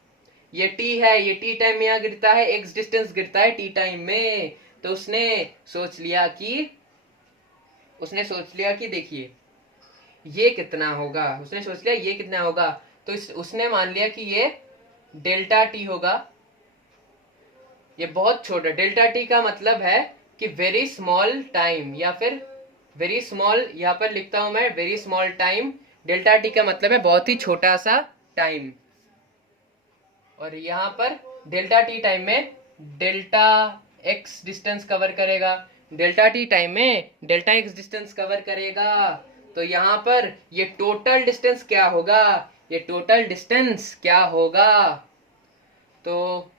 ये t है, ये t टाइम में यहाँ गिरता है, x डिस्टेंस गिरता है t टाइम में, तो उसने सोच लिया कि देखिए ये कितना होगा, तो उसने मान लिया कि ये डेल्टा t होगा, ये बहुत छोटा। डेल्टा t का मतलब है कि वेरी स्मॉल टाइम, या फिर वेरी स्मॉल, यहाँ पर लिखता हूं मैं very small time. Delta t का मतलब है बहुत ही छोटा सा टाइम, और यहाँ पर डेल्टा t टाइम में डेल्टा x डिस्टेंस कवर करेगा, डेल्टा t टाइम में डेल्टा x डिस्टेंस कवर करेगा। तो यहाँ पर ये टोटल डिस्टेंस क्या होगा, तो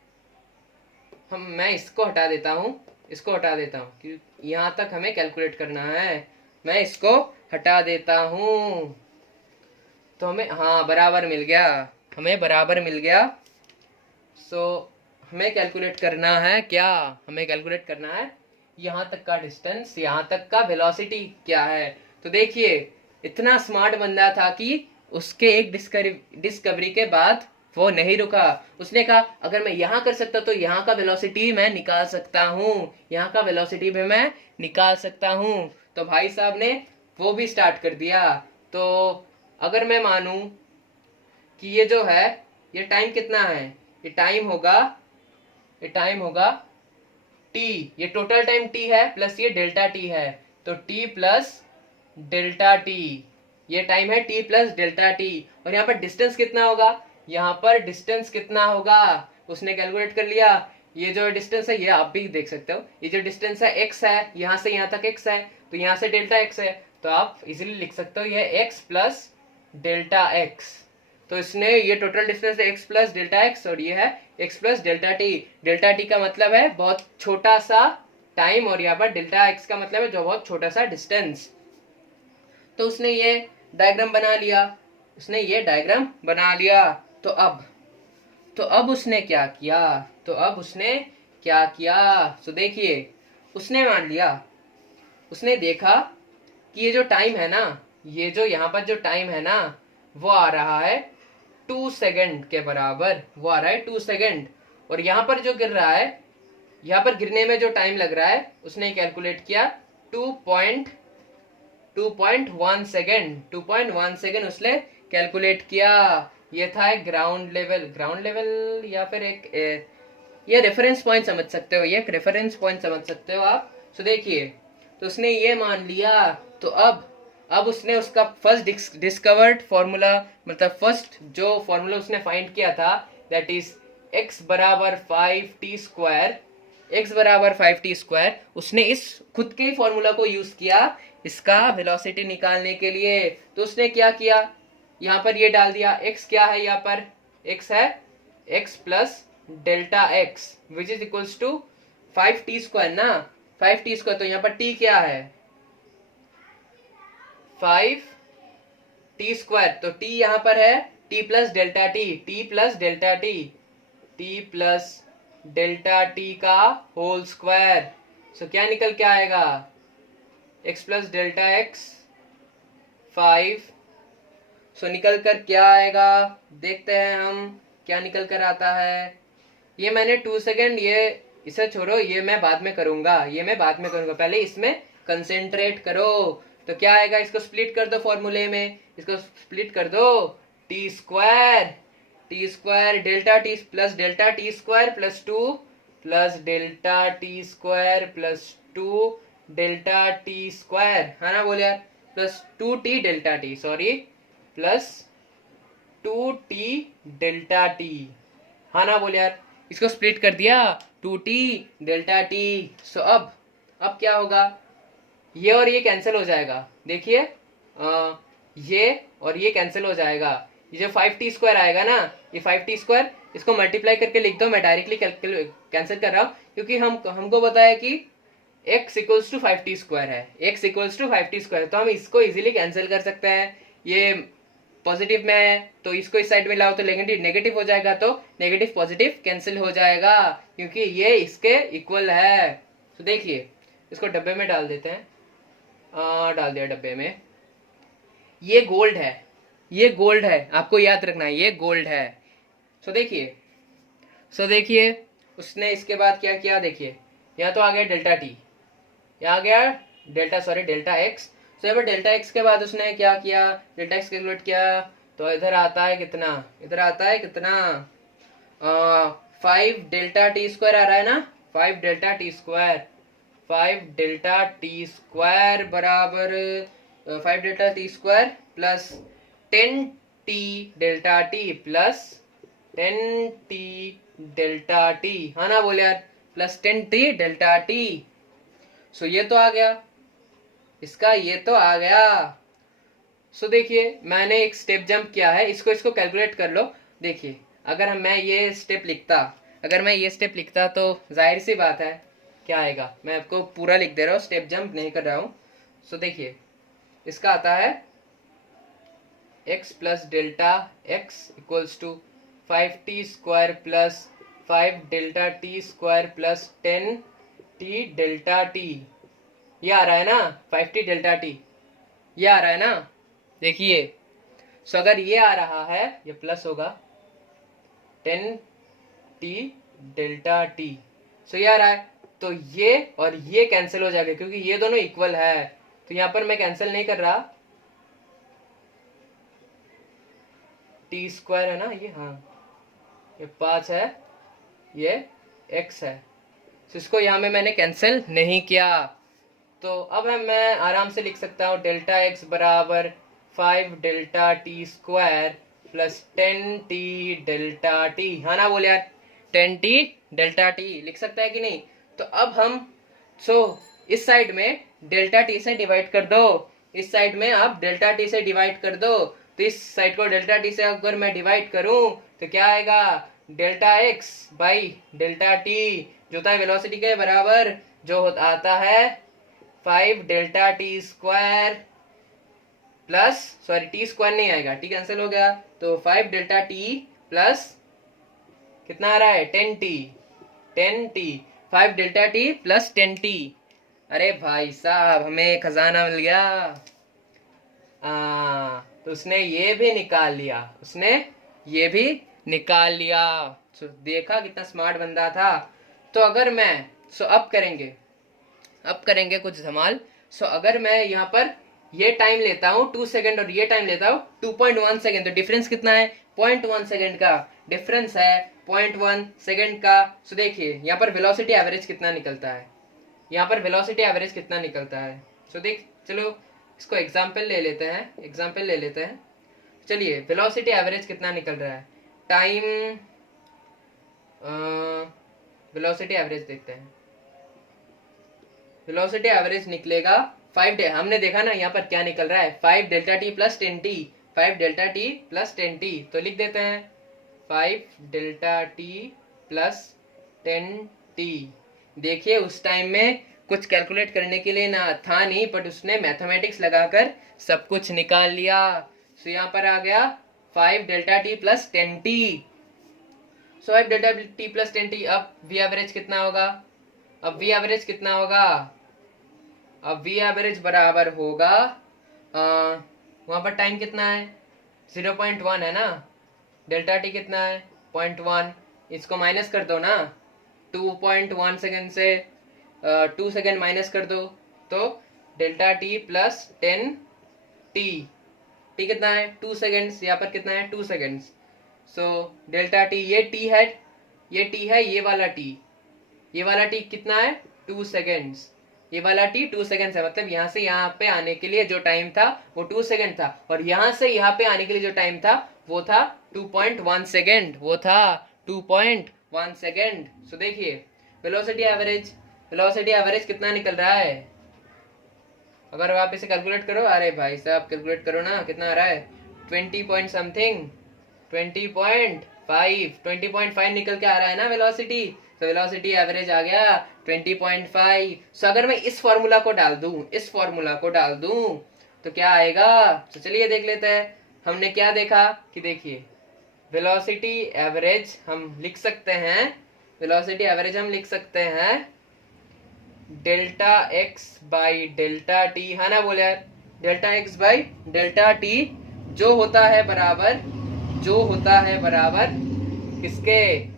मैं इसको हटा देता हूँ कि यहाँ तक हमें कैलकुलेट करना है, मैं इसको हटा देता हूँ। तो हमें बराबर मिल गया। सो हमें कैलकुलेट करना है क्या, यहाँ तक का डिस्टेंस, यहाँ तक का वेलोसिटी क्या है। तो देखिए इतना स्मार्ट बंदा था कि उसके एक डिस्कवरी के बाद वो नहीं रुका। उसने कहा अगर मैं यहाँ कर सकता तो यहाँ का वेलोसिटी मैं निकाल सकता हूँ, तो भाई साहब ने वो भी स्टार्ट कर दिया। तो अगर मैं मानूं कि ये जो है ये टाइम कितना है, ये टाइम होगा t, ये टोटल टाइम t है प्लस ये डेल्टा t है, तो t प्लस डेल्टा t, ये टाइम है t प्लस डेल्टा t। और यहाँ पर डिस्टेंस कितना होगा, उसने कैलकुलेट कर लिया। ये जो डिस्टेंस है ये आप भी देख सकते हो, ये जो डिस्टेंस है x है, यहाँ से यहाँ तक x है, तो यहाँ से डेल्टा x है, तो आप इजीली लिख सकते हो ये x प्लस डेल्टा x। तो इसने ये टोटल डिस्टेंस है x प्लस डेल्टा x, और ये है x plus delta t। Delta t का मतलब है बहुत छोटा सा टाइम, और यहाँ पर डेल्टा x का मतलब है जो बहुत छोटा सा डिस्टेंस। तो उसने ये डायग्राम बना लिया। तो अब उसने क्या किया, तो देखिए उसने देखा कि ये जो टाइम है ना, ये जो यहाँ पर जो टाइम है ना, वो आ रहा है 2 सेकंड के बराबर, 2 सेकंड। और यहाँ पर जो गिर रहा है, यहाँ पर गिरने में जो टाइम लग रहा है उसने कैलकुलेट किया 2.1 सेकंड उसने कैलकुलेट किया। ये था एक ग्राउंड लेवल या फिर ये रेफरेंस पॉइंट समझ सकते हो, आप। तो देखिए तो उसने ये मान लिया। तो अब उसने उसका फर्स्ट डिस्कवर्ड फॉर्मूला, मतलब फर्स्ट जो फॉर्मूला उसने फाइंड किया था, दैट इज x बराबर 5t², उसने इस खुद के फॉर्मूला को यूज किया इसका वेलोसिटी निकालने के लिए। तो उसने क्या किया, यहाँ पर ये डाल दिया, x क्या है, यहाँ पर x है x plus delta x which is equals to 5t² ना, 5t², तो यहाँ पर t क्या है, 5t², तो t यहाँ पर है t plus delta T, t plus delta T, t plus delta t का होल स्क्वायर। सो क्या निकल के आएगा, x प्लस डेल्टा एक्स 5। सो निकल कर क्या आएगा, देखते हैं हम क्या निकल कर आता है। ये मैंने 2 सेकेंड, ये इसे छोड़ो, ये मैं बाद में करूंगा, ये मैं बाद में करूंगा, पहले इसमें कंसेंट्रेट करो। तो क्या आएगा, इसको स्प्लिट कर दो फॉर्मूले में, इसको स्प्लिट कर दो, T square delta t plus delta t square plus 2 plus delta t square plus 2 delta t square, है ना, बोल यार, plus 2t delta T, sorry, plus 2t delta T, हाँ ना, बोल यार, इसको स्प्लिट कर दिया, 2t डेल्टा टी। सो अब क्या होगा, ये और ये कैंसिल हो जाएगा, देखिए ये और ये कैंसिल हो जाएगा, ये जो 5t² आएगा ना, ये 5t², इसको मल्टीप्लाई करके लिख दो, मैं डायरेक्टली कैंसिल कर रहा हूँ, क्योंकि हमको पता है कि x इक्वल्स टू 5t² है, x इक्वल्स टू 5t², तो हम इसको इजीली कैंसिल कर सकते हैं। ये पॉजिटिव में है तो इसको इस साइड में लाओ तो नेगेटिव हो जाएगा, तो नेगेटिव पॉजिटिव कैंसिल हो जाएगा, क्योंकि ये इसके इक्वल है। तो देखिए, इसको डब्बे में डाल देते हैं, डाल दिया डब्बे में। ये गोल्ड है, ये गोल्ड है, आपको याद रखना है, ये गोल्ड है। सो देखिए उसने इसके बाद क्या किया, देखिए यहाँ तो आ गया डेल्टा टी, यहाँ आ गया डेल्टा एक्स। तो यहाँ पर डेल्टा एक्स के बाद उसने क्या किया, डेल्टा एक्स कैलकुलेट किया, तो इधर आता है कितना, इधर आता है कितना, 5 डेल्टा टी स्क्वायर आ रहा है ना, 5 delta t square, 5 delta t square बराबर 5 delta t square plus 10t delta t plus 10t delta T, हाँ ना, बोले यार, प्लस 10t डेल्टा टी। सो ये तो आ गया, इसका ये तो आ गया। सो देखिए मैंने एक स्टेप जंप किया है, इसको कैलकुलेट कर लो। देखिए अगर मैं ये स्टेप लिखता तो जाहिर सी बात है क्या आएगा, मैं आपको पूरा लिख दे रहा हूँ, स्टेप जंप नहीं कर रहा हूँ। सो देखिए इसका आता है x plus delta x equals to 5t² plus 5 delta t square plus 10t delta t, ये आ रहा है ना, 5t डेल्टा टी, ये आ रहा है ना, देखिए। सो अगर ये आ रहा है, ये प्लस होगा 10t डेल्टा टी, सो ये आ रहा है, तो ये और ये कैंसिल हो जाएगा क्योंकि ये दोनों इक्वल है, तो यहां पर मैं कैंसिल नहीं कर रहा, t² है ना ये, हाँ ये 5 है, ये x है, तो इसको यहां में मैंने कैंसिल नहीं किया। तो अब मैं आराम से लिख सकता हूँ डेल्टा एक्स बराबर 5 delta t square plus 10t delta T, हाँ ना, बोले यार, 10t डेल्टा टी लिख सकता है कि नहीं। तो अब हम इस साइड में डेल्टा टी से डिवाइड कर दो, इस साइड में आप डेल्टा टी से डिवाइड कर दो, तो इस साइड को डेल्टा टी से अगर मैं डिवाइड करूं तो क्या आएगा, delta x by delta T जो होता है वेलोसिटी के बराबर, जो आता है 5 delta t square plus, sorry T square नहीं आएगा, टी कैंसिल हो गया, तो 5 डेल्टा टी प्लस कितना आ रहा है 10t 5 delta t plus 10t। अरे भाई साहब हमें खजाना मिल गया। तो उसने ये भी निकाल लिया, उसने ये भी निकाल लिया। देखा कितना स्मार्ट बंदा था। तो अगर मैं अब करेंगे कुछ धमाल। अगर मैं यहाँ पर ये टाइम लेता हूँ 2 सेकेंड और ये टाइम लेता हूँ 2.1 सेकेंड, तो डिफरेंस कितना है, 0.1 सेकेंड का डिफरेंस है, 0.1 सेकेंड का। देखिए यहाँ पर वेलोसिटी एवरेज कितना निकलता है, यहाँ पर वेलोसिटी एवरेज कितना निकलता है। चलो इसको एग्जाम्पल ले लेते हैं। चलिए वेलोसिटी एवरेज कितना निकल रहा है, टाइम वेलोसिटी एवरेज देखते हैं। वेलोसिटी एवरेज निकलेगा 5 हमने देखा ना यहाँ पर क्या निकल रहा है, 5 delta t plus 10t, 5 delta t plus 10t, तो लिख देते हैं 5 डेल्टा टी प्लस 10t देखिए उस टाइम में कुछ कैलकुलेट करने के लिए ना था नहीं, बट उसने मैथमेटिक्स लगाकर सब कुछ निकाल लिया। सो यहाँ पर आ गया 5 डेल्टा टी प्लस 10t। सो 5 डेल्टा टी प्लस 10t। अब वी एवरेज कितना होगा? अब वी एवरेज कितना होगा? अब वी एवरेज बराबर होगा वहां पर टाइम कितना है? 0.1 है ना। डेल्टा टी कितना है? 0.1। इसको माइनस कर दो ना, 2.1 सेकेंड से 2 सेकेंड माइनस कर दो तो delta t plus 10t। T कितना है? 2 सेकेंड्स। यहाँ पर कितना है? 2 सेकेंड्स। सो डेल्टा टी, ये टी है, ये टी है, ये वाला टी, ये वाला टी कितना है? 2 सेकेंड्स। ये वाला टी 2 सेकेंड्स है, मतलब यहाँ से यहाँ पे आने के लिए जो टाइम था वो 2 सेकेंड था, और यहाँ से यहाँ पे आने के लिए जो टाइम था वो था 2.1 सेकेंड, वो था 2.1 सेकेंड। सो देखिए वेलोसिटी एवरेज, वेलोसिटी एवरेज कितना निकल रहा है? अगर आप इसे कैलकुलेट करो, अरे भाई साहब कैलकुलेट करो ना, कितना आ रहा है? 20 पॉइंट समथिंग, 20.5 निकल के आ रहा है ना वेलोसिटी। तो वेलोसिटी एवरेज आ गया 20.5। सो अगर मैं इस फॉर्मूला को डाल दूं, इस फॉर्मूला को डाल दूं तो क्या आएगा? तो चलिए देख लेते हैं। हमने क्या देखा कि देखिए वेलोसिटी एवरेज हम लिख सकते हैं, वेलोसिटी एवरेज हम लिख सकते हैं delta x by delta T, है ना बोले यार? Delta x by delta T जो होता है बराबर, जो होता है बराबर किसके?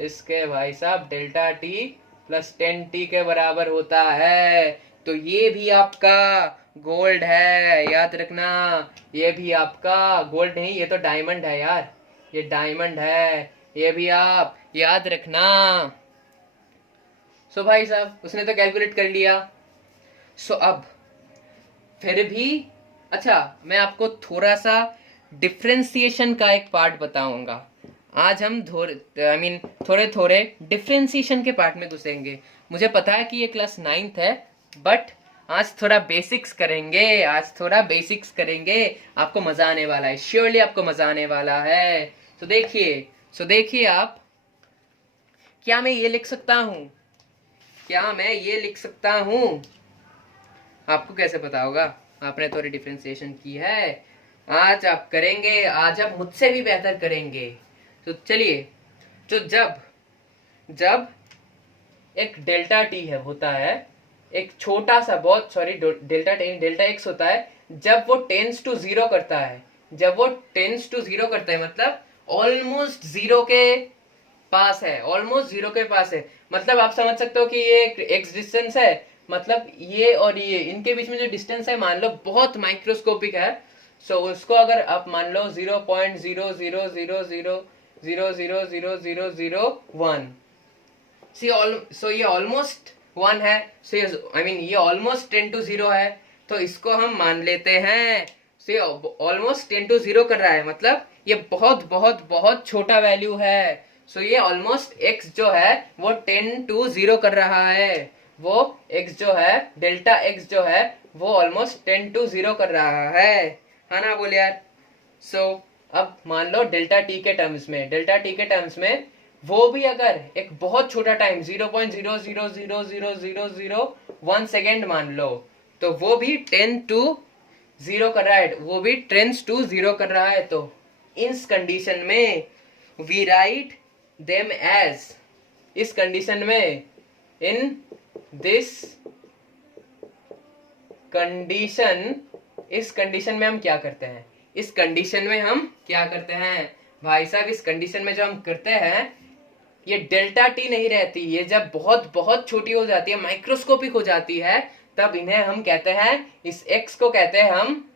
इसके भाई साहब डेल्टा टी प्लस 10t के बराबर होता है। तो ये भी आपका गोल्ड है, याद रखना। ये भी आपका गोल्ड नहीं, ये तो डायमंड है यार, ये डायमंड है, ये भी आप याद रखना। सो भाई साहब उसने तो कैलकुलेट कर लिया। सो अब फिर भी अच्छा मैं आपको थोड़ा सा डिफ्रेंसिएशन का एक पार्ट बताऊंगा। आज हम थोड़े थोड़े डिफ्रेंसिएशन के पार्ट में घुसेंगे। मुझे पता है कि ये क्लास 9th है, बट आज थोड़ा बेसिक्स करेंगे, आज थोड़ा बेसिक्स करेंगे। आपको मजा आने वाला है, श्योरली आपको मजा आने वाला है। तो देखिए आप, क्या मैं ये लिख सकता हूं? क्या मैं ये लिख सकता हूं? आपको कैसे पता होगा? आपने थोड़ी डिफ्रेंसिएशन की है, आज आप करेंगे, आज आप मुझसे भी बेहतर करेंगे। तो चलिए, तो जब एक डेल्टा टी है होता है, एक छोटा सा बहुत डेल्टा एक्स होता है, जब वो टेंस टू जीरो करता है, जब वो टेंस टू जीरो करता है मतलब ऑलमोस्ट जीरो के पास है, ऑलमोस्ट जीरो के पास है। मतलब आप समझ सकते हो कि ये एक एक्स डिस्टेंस है, मतलब ये और ये इनके बीच में जो डिस्टेंस है मान लो बहुत माइक्रोस्कोपिक है। सो उसको अगर आप मान लो 0.00000000001, सो ये ऑलमोस्ट 1 है। सो ये ऑलमोस्ट 10 to 0 है, तो इसको हम मान लेते हैं। सो ये ऑलमोस्ट 10 to 0 कर रहा है, मतलब ये बहुत बहुत बहुत छोटा वैल्यू है। सो ये ऑलमोस्ट x जो है वो 10 to 0 कर रहा है, वो x जो है, डेल्टा x जो है वो ऑलमोस्ट 10 to 0 कर रहा है ना बोले यार? सो अब मान लो डेल्टा t के टर्म्स में, डेल्टा t के टर्म्स में वो भी अगर एक बहुत छोटा टाइम 0.0000001 सेकेंड मान लो, तो वो भी 10 to 0 कर रहा है, वो भी टेंस टू 0 कर रहा है। तो इस कंडीशन में वी राइट देम एज, इस कंडीशन में, इन दिस कंडीशन, इस कंडीशन में हम क्या करते हैं? इस कंडीशन में हम क्या करते हैं भाई साहब? इस कंडीशन में जो हम करते हैं, ये डेल्टा टी नहीं रहती, ये जब बहुत बहुत छोटी हो जाती है, माइक्रोस्कोपिक हो जाती है, तब इन्हें हम कहते हैं, इस x को कहते हैं हम,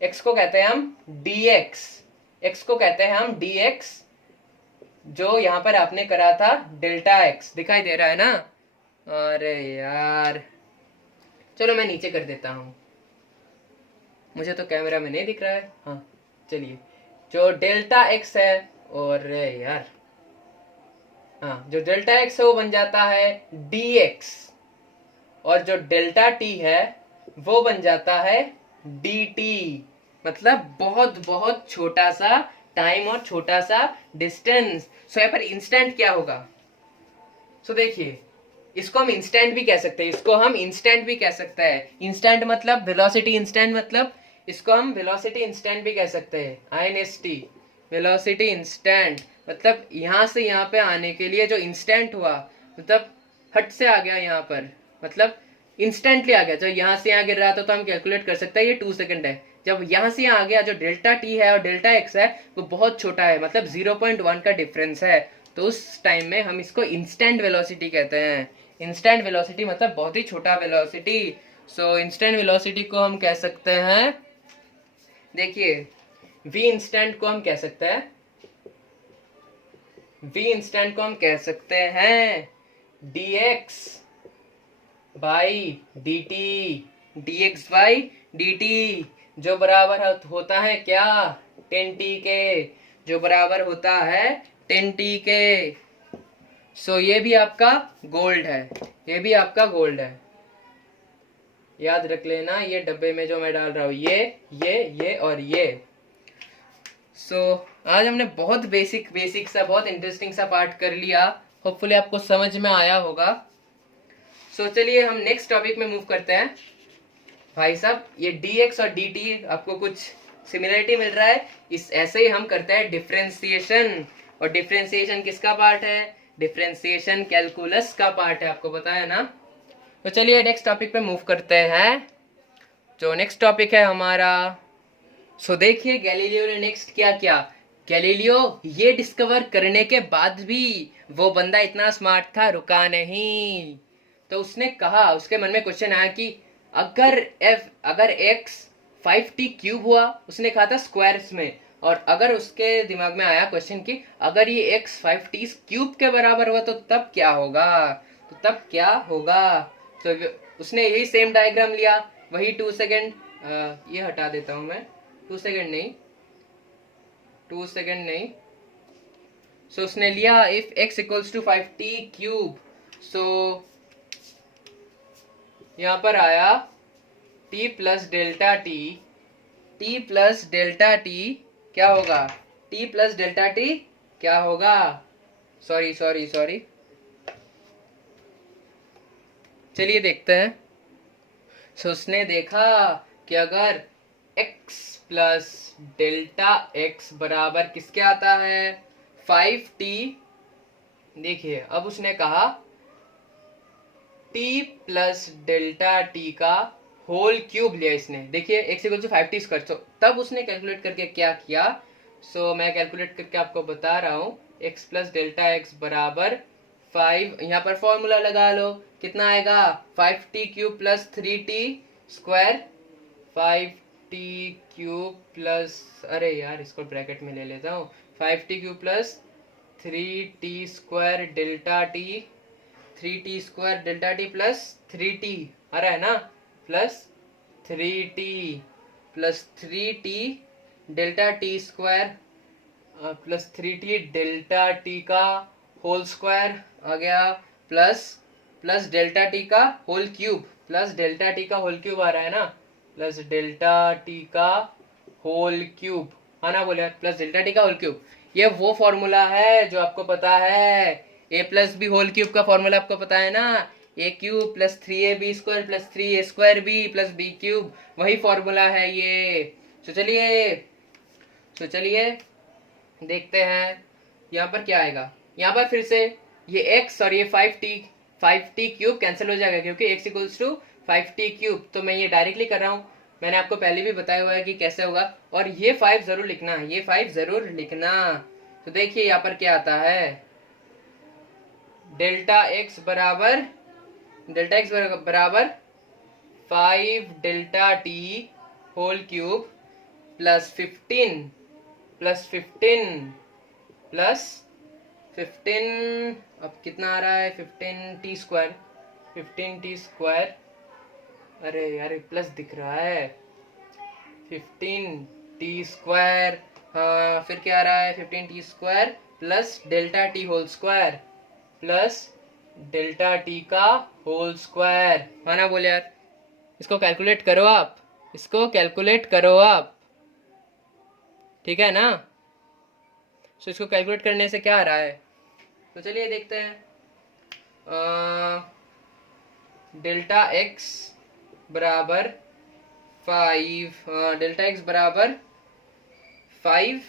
x को कहते हैं हम dx, x को कहते हैं हम dx, जो यहां पर आपने करा था डेल्टा x, दिखाई दे रहा है ना? अरे यार चलो मैं नीचे कर देता हूं, मुझे तो कैमरा में नहीं दिख रहा है। हाँ चलिए, जो डेल्टा x है, और यार हाँ, जो डेल्टा x है वो बन जाता है dx, और जो डेल्टा t है वो बन जाता है dt। मतलब बहुत बहुत छोटा सा टाइम और छोटा सा डिस्टेंस। सो यहाँ पर इंस्टेंट क्या होगा? सो देखिए इसको हम इंस्टेंट भी कह सकते हैं, इसको हम इंस्टेंट भी कह सकते हैं। इंस्टेंट मतलब वेलोसिटी इंस्टेंट, मतलब इसको हम वेलोसिटी इंस्टेंट भी कह सकते हैं। INST, वेलोसिटी इंस्टेंट, मतलब यहाँ से यहाँ पे आने के लिए जो इंस्टेंट हुआ, मतलब हट से आ गया यहाँ पर, मतलब इंस्टेंटली आ गया। जो यहाँ से यहाँ गिर रहा था तो हम कैलकुलेट कर सकते हैं ये 2 सेकंड है। जब यहाँ से यहाँ आ गया, जो डेल्टा टी है और डेल्टा एक्स है वो बहुत छोटा है, मतलब 0.1 का डिफरेंस है, तो उस टाइम में हम इसको इंस्टेंट वेलोसिटी कहते हैं। इंस्टेंट वेलोसिटी मतलब बहुत ही छोटा वेलोसिटी। सो इंस्टेंट वेलोसिटी को हम कह सकते हैं, देखिए v इंस्टेंट को हम कह सकते हैं, v इंस्टेंट को हम कह सकते हैं dx by dt, dx by dt, जो बराबर होता है क्या, 10t के, जो बराबर होता है 10t के। सो ये भी आपका गोल्ड है, ये भी आपका गोल्ड है, याद रख लेना। ये डब्बे में जो मैं डाल रहा हूं, ये और ये। आज हमने बहुत बेसिक सा, बहुत इंटरेस्टिंग सा पार्ट कर लिया। होपफुली आपको समझ में आया होगा। चलिए हम नेक्स्ट टॉपिक में मूव करते हैं। भाई साहब, ये dx और dt आपको कुछ सिमिलरिटी मिल रहा है, इस ऐसे ही हम करते हैं डिफरेंशिएशन। और डिफरेंशिएशन किसका पार्ट है, डिफरेंशिएशन कैलकुलस का पार्ट है, आपको पता है ना। तो चलिए नेक्स्ट टॉपिक पे मूव करते हैं। जो नेक्स्ट टॉपिक है हमारा, देखिए गैलीलियो ने नेक्स्ट क्या किया। गैलीलियो ये डिस्कवर करने के बाद भी वो बंदा इतना स्मार्ट था, रुका नहीं। तो उसने कहा, उसके मन में क्वेश्चन आया कि अगर x 5t क्यूब हुआ, उसने कहा था स्क्वायर्स में, और अगर उसके दिमाग में आया क्वेश्चन कि अगर ये x 5t क्यूब के बराबर हुआ तो तब क्या होगा, तो तब क्या होगा। तो उसने यही सेम डायग्राम लिया, वही 2 सेकेंड, ये हटा देता हूं मैं, 2 सेकेंड नहीं। उसने लिया if x equals to 5t cube, यहां पर आया t प्लस डेल्टा टी क्या होगा, t प्लस डेल्टा टी क्या होगा, सॉरी, चलिए देखते हैं। उसने देखा कि अगर x प्लस डेल्टा x बराबर किसके आता है, 5t। देखिए अब उसने कहा t प्लस डेल्टा t का होल क्यूब लिया इसने। देखिए x equal to 5t square, तब उसने कैलकुलेट करके क्या किया, मैं कैलकुलेट करके आपको बता रहा हूँ। x प्लस डेल्टा एक्स बराबर 5, यहाँ पर फॉर्मूला लगा लो, कितना आएगा, 5t cube plus 3t square, 5t cube plus, अरे यार इसको ब्रैकेट में ले लेता हूँ, 5t cube plus 3t square delta t, 3t square delta t plus 3t आ रहा है ना, plus 3t plus 3t delta t square plus 3t delta t का होल स्क्वायर आ गया, प्लस डेल्टा टी का whole cube, plus delta t का whole cube आ रहा है ना, प्लस डेल्टा टी का होल क्यूब आना बोले, प्लस डेल्टा टी का होल क्यूब। ये वो फॉर्मूला है जो आपको पता है, a plus b whole cube का फॉर्मूला आपको पता है ना, a cube plus 3ab square plus 3a square b plus b cube, वही फॉर्मूला है ये। चलिए देखते हैं यहाँ पर क्या आएगा। यहाँ पर फिर से ये x और ये 5t क्यूब कैंसिल हो जाएगा, क्योंकि x equals to 5t cube. तो मैं ये डायरेक्टली कर रहा हूँ, मैंने आपको पहले भी बताया हुआ है कि कैसे होगा। और ये 5 जरूर लिखना, ये 5 जरूर लिखना। तो देखिए यहाँ पर क्या आता है, डेल्टा x बराबर 5 delta T whole cube plus 15 अब कितना आ रहा है, 15t स्क्वायर, अरे यार प्लस दिख रहा है, 15t स्क्वायर, हाँ फिर क्या आ रहा है, 15t square plus delta T whole square plus delta t का होल स्क्वायर, माना बोले यार। इसको कैलकुलेट करो आप, ठीक है ना। इसको कैलकुलेट करने से क्या आ रहा है, तो चलिए देखते हैं। डेल्टा एक्स बराबर 5, डेल्टा एक्स बराबर 5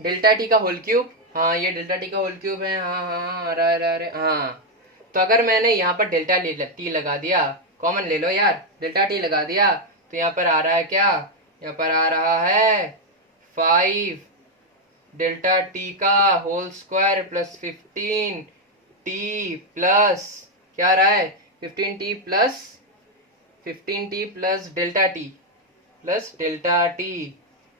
डेल्टा टी का होल क्यूब। हाँ ये डेल्टा टी का होल क्यूब है। हाँ हाँ आ रहा है, हाँ। तो अगर मैंने यहाँ पर डेल्टा टी लगा दिया, कॉमन ले लो यार, डेल्टा टी लगा दिया, तो यहाँ पर आ रहा है क्या, यहाँ पर आ रहा है 5 डेल्टा टी का whole square plus 15 T plus क्या आ रहा है 15 T plus delta t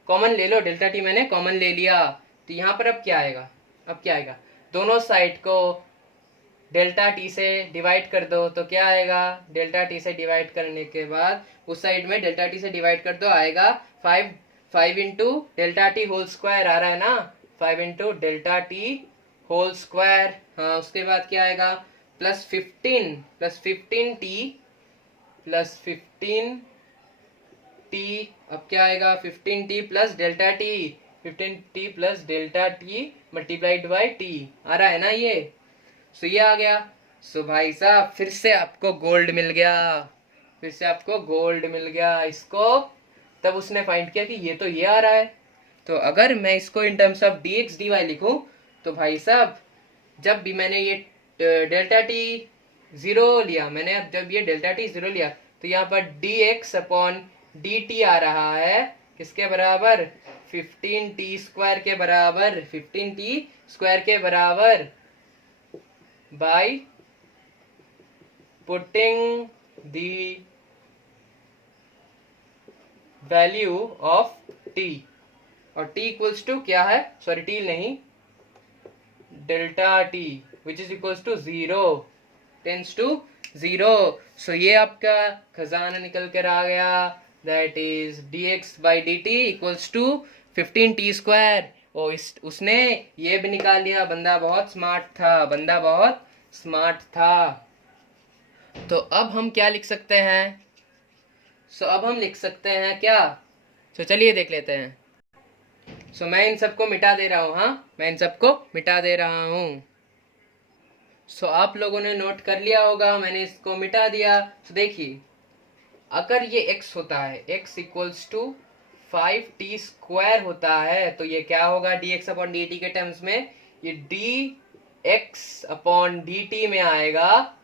common ले लो, डेल्टा टी मैंने कॉमन ले लिया। तो यहाँ पर अब क्या आएगा, दोनों साइड को डेल्टा टी से डिवाइड कर दो, तो क्या आएगा, डेल्टा टी से डिवाइड करने के बाद उस साइड में डेल्टा टी से डिवाइड कर दो, आएगा 5 into delta T whole square आ रहा है ना, 5 into delta T whole square. हाँ उसके बाद क्या आएगा, प्लस 15 टी, अब क्या आएगा 15 T plus delta T multiplied by T आ रहा है ना ये। सो ये आ गया। सो भाई साहब फिर से आपको गोल्ड मिल गया, इसको तब उसने फाइंड किया कि ये तो ये आ रहा है। तो अगर मैं इसको in terms of dx dy लिखूं, तो भाई साहब जब भी मैंने ये डेल्टा टी जीरो लिया, जब ये डेल्टा टी जीरो लिया, तो यहाँ पर dx अपॉन dt आ रहा है किसके बराबर, 15t स्क्वायर के बराबर by putting the value of t, और t इक्वल्स टू क्या है, सॉरी t नहीं, delta t which is equals to 0 tends to 0। So ये आपका खजाना निकल कर आ गया, that is dx by dt equals to 15t square. और उसने ये भी निकाल लिया, बंदा बहुत स्मार्ट था। तो अब हम क्या लिख सकते हैं, अब हम लिख सकते हैं क्या, चलिए देख लेते हैं। मैं इन सबको मिटा दे रहा हूँ, आप लोगों ने नोट कर लिया होगा, मैंने इसको मिटा दिया। देखिए अगर ये x होता है, x equals to 5t square होता है, तो ये क्या होगा, dx अपॉन dt के टर्म्स में ये dx अपॉन dt में आएगा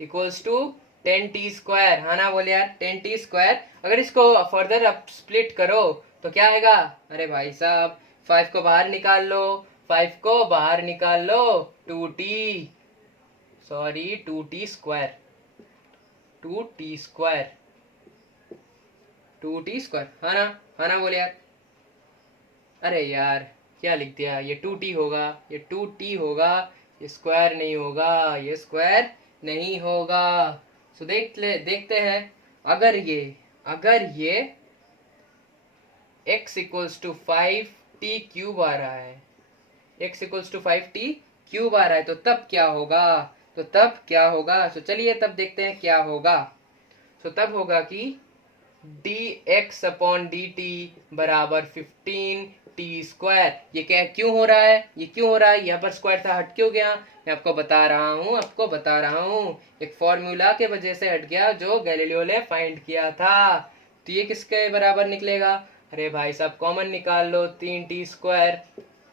इक्वल्स टू 10t स्क्वायर। हाँ ना बोले यार, 10t स्क्वायर। अगर इसको फर्दर आप स्प्लिट करो तो क्या आएगा, अरे भाई साहब 5 को बाहर निकाल लो, 2t स्क्वायर, 2t स्क्वायर। हाँ ना बोले यार, अरे यार क्या लिख दिया, ये 2t होगा, ये स्क्वायर नहीं होगा, देखते हैं। अगर ये x equals to 5t cube आ रहा है, तो तब क्या होगा, चलिए तब देखते हैं क्या होगा। तब होगा कि dx अपॉन dt बराबर 15t स्क्वायर। ये क्यों हो रहा है, यहाँ पर स्क्वायर था, हट क्यों गया, मैं आपको बता रहा हूँ, एक फॉर्मूला के वजह से हट गया जो गैलीलियो ने फाइंड किया था। तो ये किसके बराबर निकलेगा, अरे भाई साहब कॉमन निकाल लो, 3t स्क्वायर।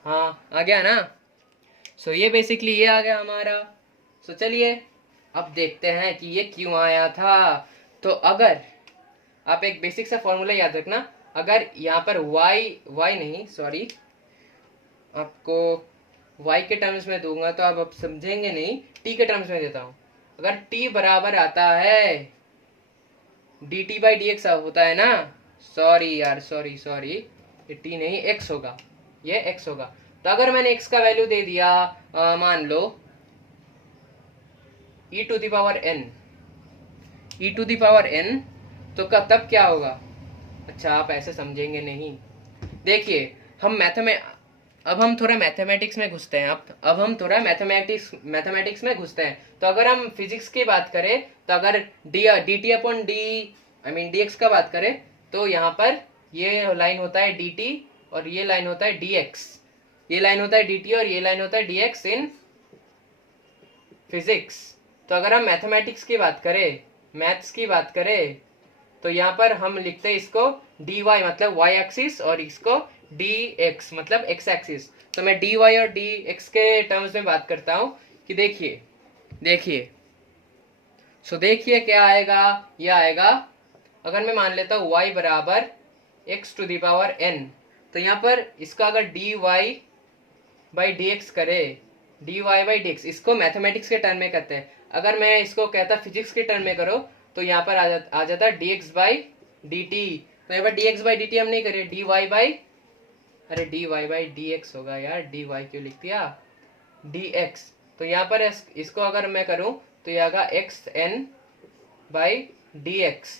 हाँ आ गया ना। ये बेसिकली ये आ गया हमारा। चलिए अब देखते हैं कि ये क्यों आया था। तो अगर आप एक बेसिक सा फॉर्मूला याद रखना, अगर यहाँ पर y नहीं, सॉरी, आपको y के टर्म्स में दूंगा तो आप समझेंगे नहीं, t के टर्म्स में देता हूँ। अगर t बराबर आता है dt बाई dx होता है ना, सॉरी, ये t नहीं x होगा, ये x होगा। तो अगर मैंने x का वैल्यू दे दिया मान लो e to the power n, तो तब क्या होगा, अच्छा आप ऐसे समझेंगे नहीं। देखिए अब हम थोड़ा मैथमेटिक्स में घुसते हैं, तो अगर हम फिजिक्स की बात करें, तो अगर dt अपॉन dx का बात करें, तो यहाँ पर ये लाइन होता है dt और ये लाइन होता है dx, ये लाइन होता है dt और ये लाइन होता है dx इन फिजिक्स। तो अगर हम मैथमेटिक्स की बात करें, मैथ्स की बात करें, तो यहाँ पर हम लिखते हैं इसको dy मतलब y एक्सिस और इसको dx मतलब x एक्सिस। तो मैं dy और dx के टर्म्स में बात करता हूँ कि देखिए देखिए सो देखिए क्या आएगा, ये आएगा अगर मैं मान लेता हूँ y बराबर x to the power n, तो यहाँ पर इसका अगर dy बाई dx करे, dy बाई dx, इसको मैथमेटिक्स के टर्म में कहते हैं। अगर मैं इसको कहता फिजिक्स के टर्म में करो तो यहाँ पर आ जाता dx बाई dt। तो यहाँ पर dx बाई dt हम नहीं करें, dy बाई, अरे dy बाई dx होगा यार, dy क्यों लिख दिया, dx। तो यहाँ पर इसको अगर मैं करूँ तो ये आगा xn बाई dx।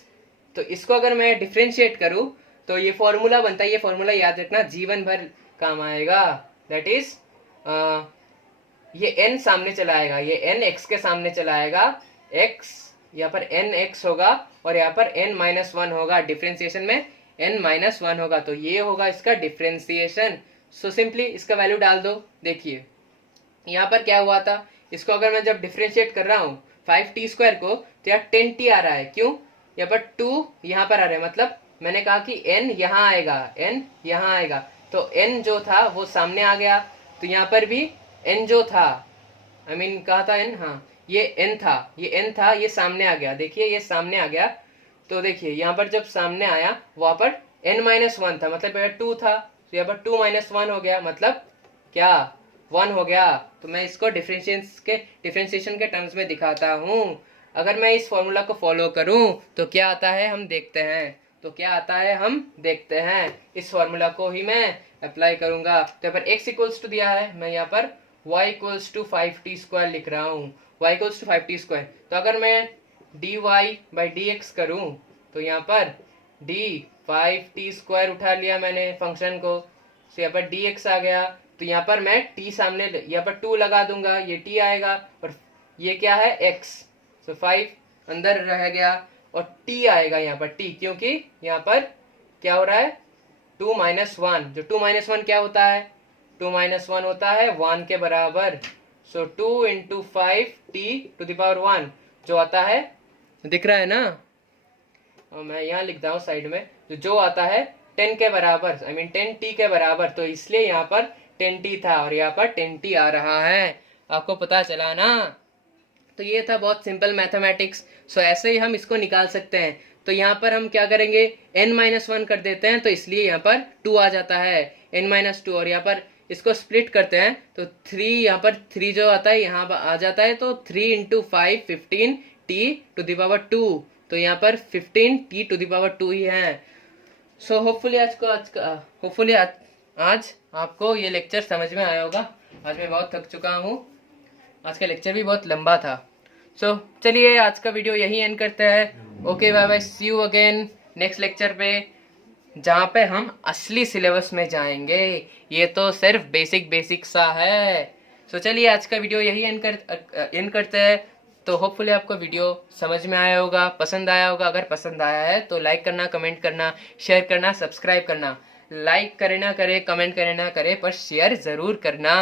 तो इसको अगर मैं डिफ्रेंशिएट करूँ तो ये फॉर्मूला बनता है, ये फॉर्मूला याद रखना, जीवन भर काम आएगा। दैट इज ये n सामने चला आएगा, ये n x के सामने चला आएगा, x यहाँ पर n x होगा और यहाँ पर n माइनस वन होगा, डिफ्रेंसिएशन में n माइनस वन होगा, तो ये होगा इसका डिफ्रेंसिएशन। सो सिंपली इसका वैल्यू डाल दो। देखिए यहाँ पर क्या हुआ था, इसको अगर मैं जब डिफ्रेंशिएट कर रहा हूँ 5t² को, तो यहाँ 10t आ रहा है, क्यों, यहाँ पर 2 यहाँ पर आ रहा है, मतलब मैंने कहा कि n यहाँ आएगा, n यहाँ आएगा, तो n जो था वो सामने आ गया। तो यहाँ पर भी n जो था, I mean कहा था n, हाँ ये n था, ये n था, ये सामने आ गया, देखिए ये सामने आ गया। तो देखिए यहाँ पर जब सामने आया वहां पर n माइनस वन था, मतलब यहाँ 2 था, तो यहाँ पर 2 माइनस वन हो गया, मतलब क्या 1 हो गया। तो मैं इसको डिफरेंशिएशन के टर्म्स में दिखाता हूँ। अगर मैं इस फॉर्मूला को फॉलो करूँ तो क्या आता है हम देखते हैं, तो क्या आता है हम देखते हैं। इस फॉर्मूला को ही मैं अप्लाई करूंगा। तो यहाँ पर x इक्वल्स टू दिया है, मैं यहाँ पर y इक्वल्स टू 5t² लिख रहा हूँ, y इक्वल्स टू 5t²। तो अगर मैं dy बाई dx करूँ तो यहाँ पर d 5t² उठा लिया मैंने फंक्शन को, तो यहाँ पर dx आ गया। तो यहाँ पर मैं t सामने, यहाँ पर 2 लगा दूंगा, ये t आएगा, और ये क्या है x, तो 5 अंदर रह गया, और t आएगा यहाँ पर t, क्योंकि यहाँ पर क्या हो रहा है 2 माइनस वन, जो 2 माइनस वन क्या होता है, 2 माइनस वन होता है 1 के बराबर। So 2 into 5t to the power 1 जो आता है, दिख रहा है ना, और मैं यहाँ लिखता हूँ साइड में, जो आता है 10 के बराबर, I mean 10t के बराबर, तो इसलिए यहाँ पर 10t था और यहाँ पर 10t आ रहा है। आपको पता चला ना। तो ये था बहुत सिंपल मैथमेटिक्स। सो ऐसे ही हम इसको निकाल सकते हैं। तो यहाँ पर हम क्या करेंगे, n माइनस वन कर देते हैं, तो इसलिए यहाँ पर 2 आ जाता है, n माइनस टू, और यहाँ पर इसको स्प्लिट करते हैं तो 3, यहाँ पर 3 जो आता है यहाँ पर आ जाता है, तो 3 into 5 15t to the power 2, तो यहाँ पर 15t टू द पावर 2 ही है। सो होपफुली आज आपको ये लेक्चर समझ में आया होगा। आज मैं बहुत थक चुका हूँ, आज का लेक्चर भी बहुत लंबा था। सो चलिए आज का वीडियो यही एंड करते हैं। Okay bye bye, see you again next lecture पे, जहाँ पे हम असली सिलेबस में जाएंगे। ये तो सिर्फ बेसिक सा है। सो चलिए आज का वीडियो यही एंड करते हैं। तो होपफुली आपको वीडियो समझ में आया होगा, पसंद आया होगा। अगर पसंद आया है तो लाइक करना, कमेंट करना, शेयर करना, सब्सक्राइब करना। लाइक करे ना करे, कमेंट करे ना करे, पर शेयर ज़रूर करना,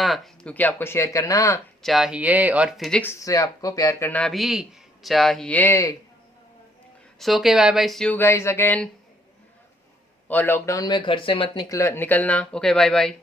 क्योंकि आपको शेयर करना चाहिए और फिजिक्स से आपको प्यार करना भी चाहिए। So okay bye bye, see you guys again. और लॉकडाउन में घर से मत निकलना। Okay bye bye.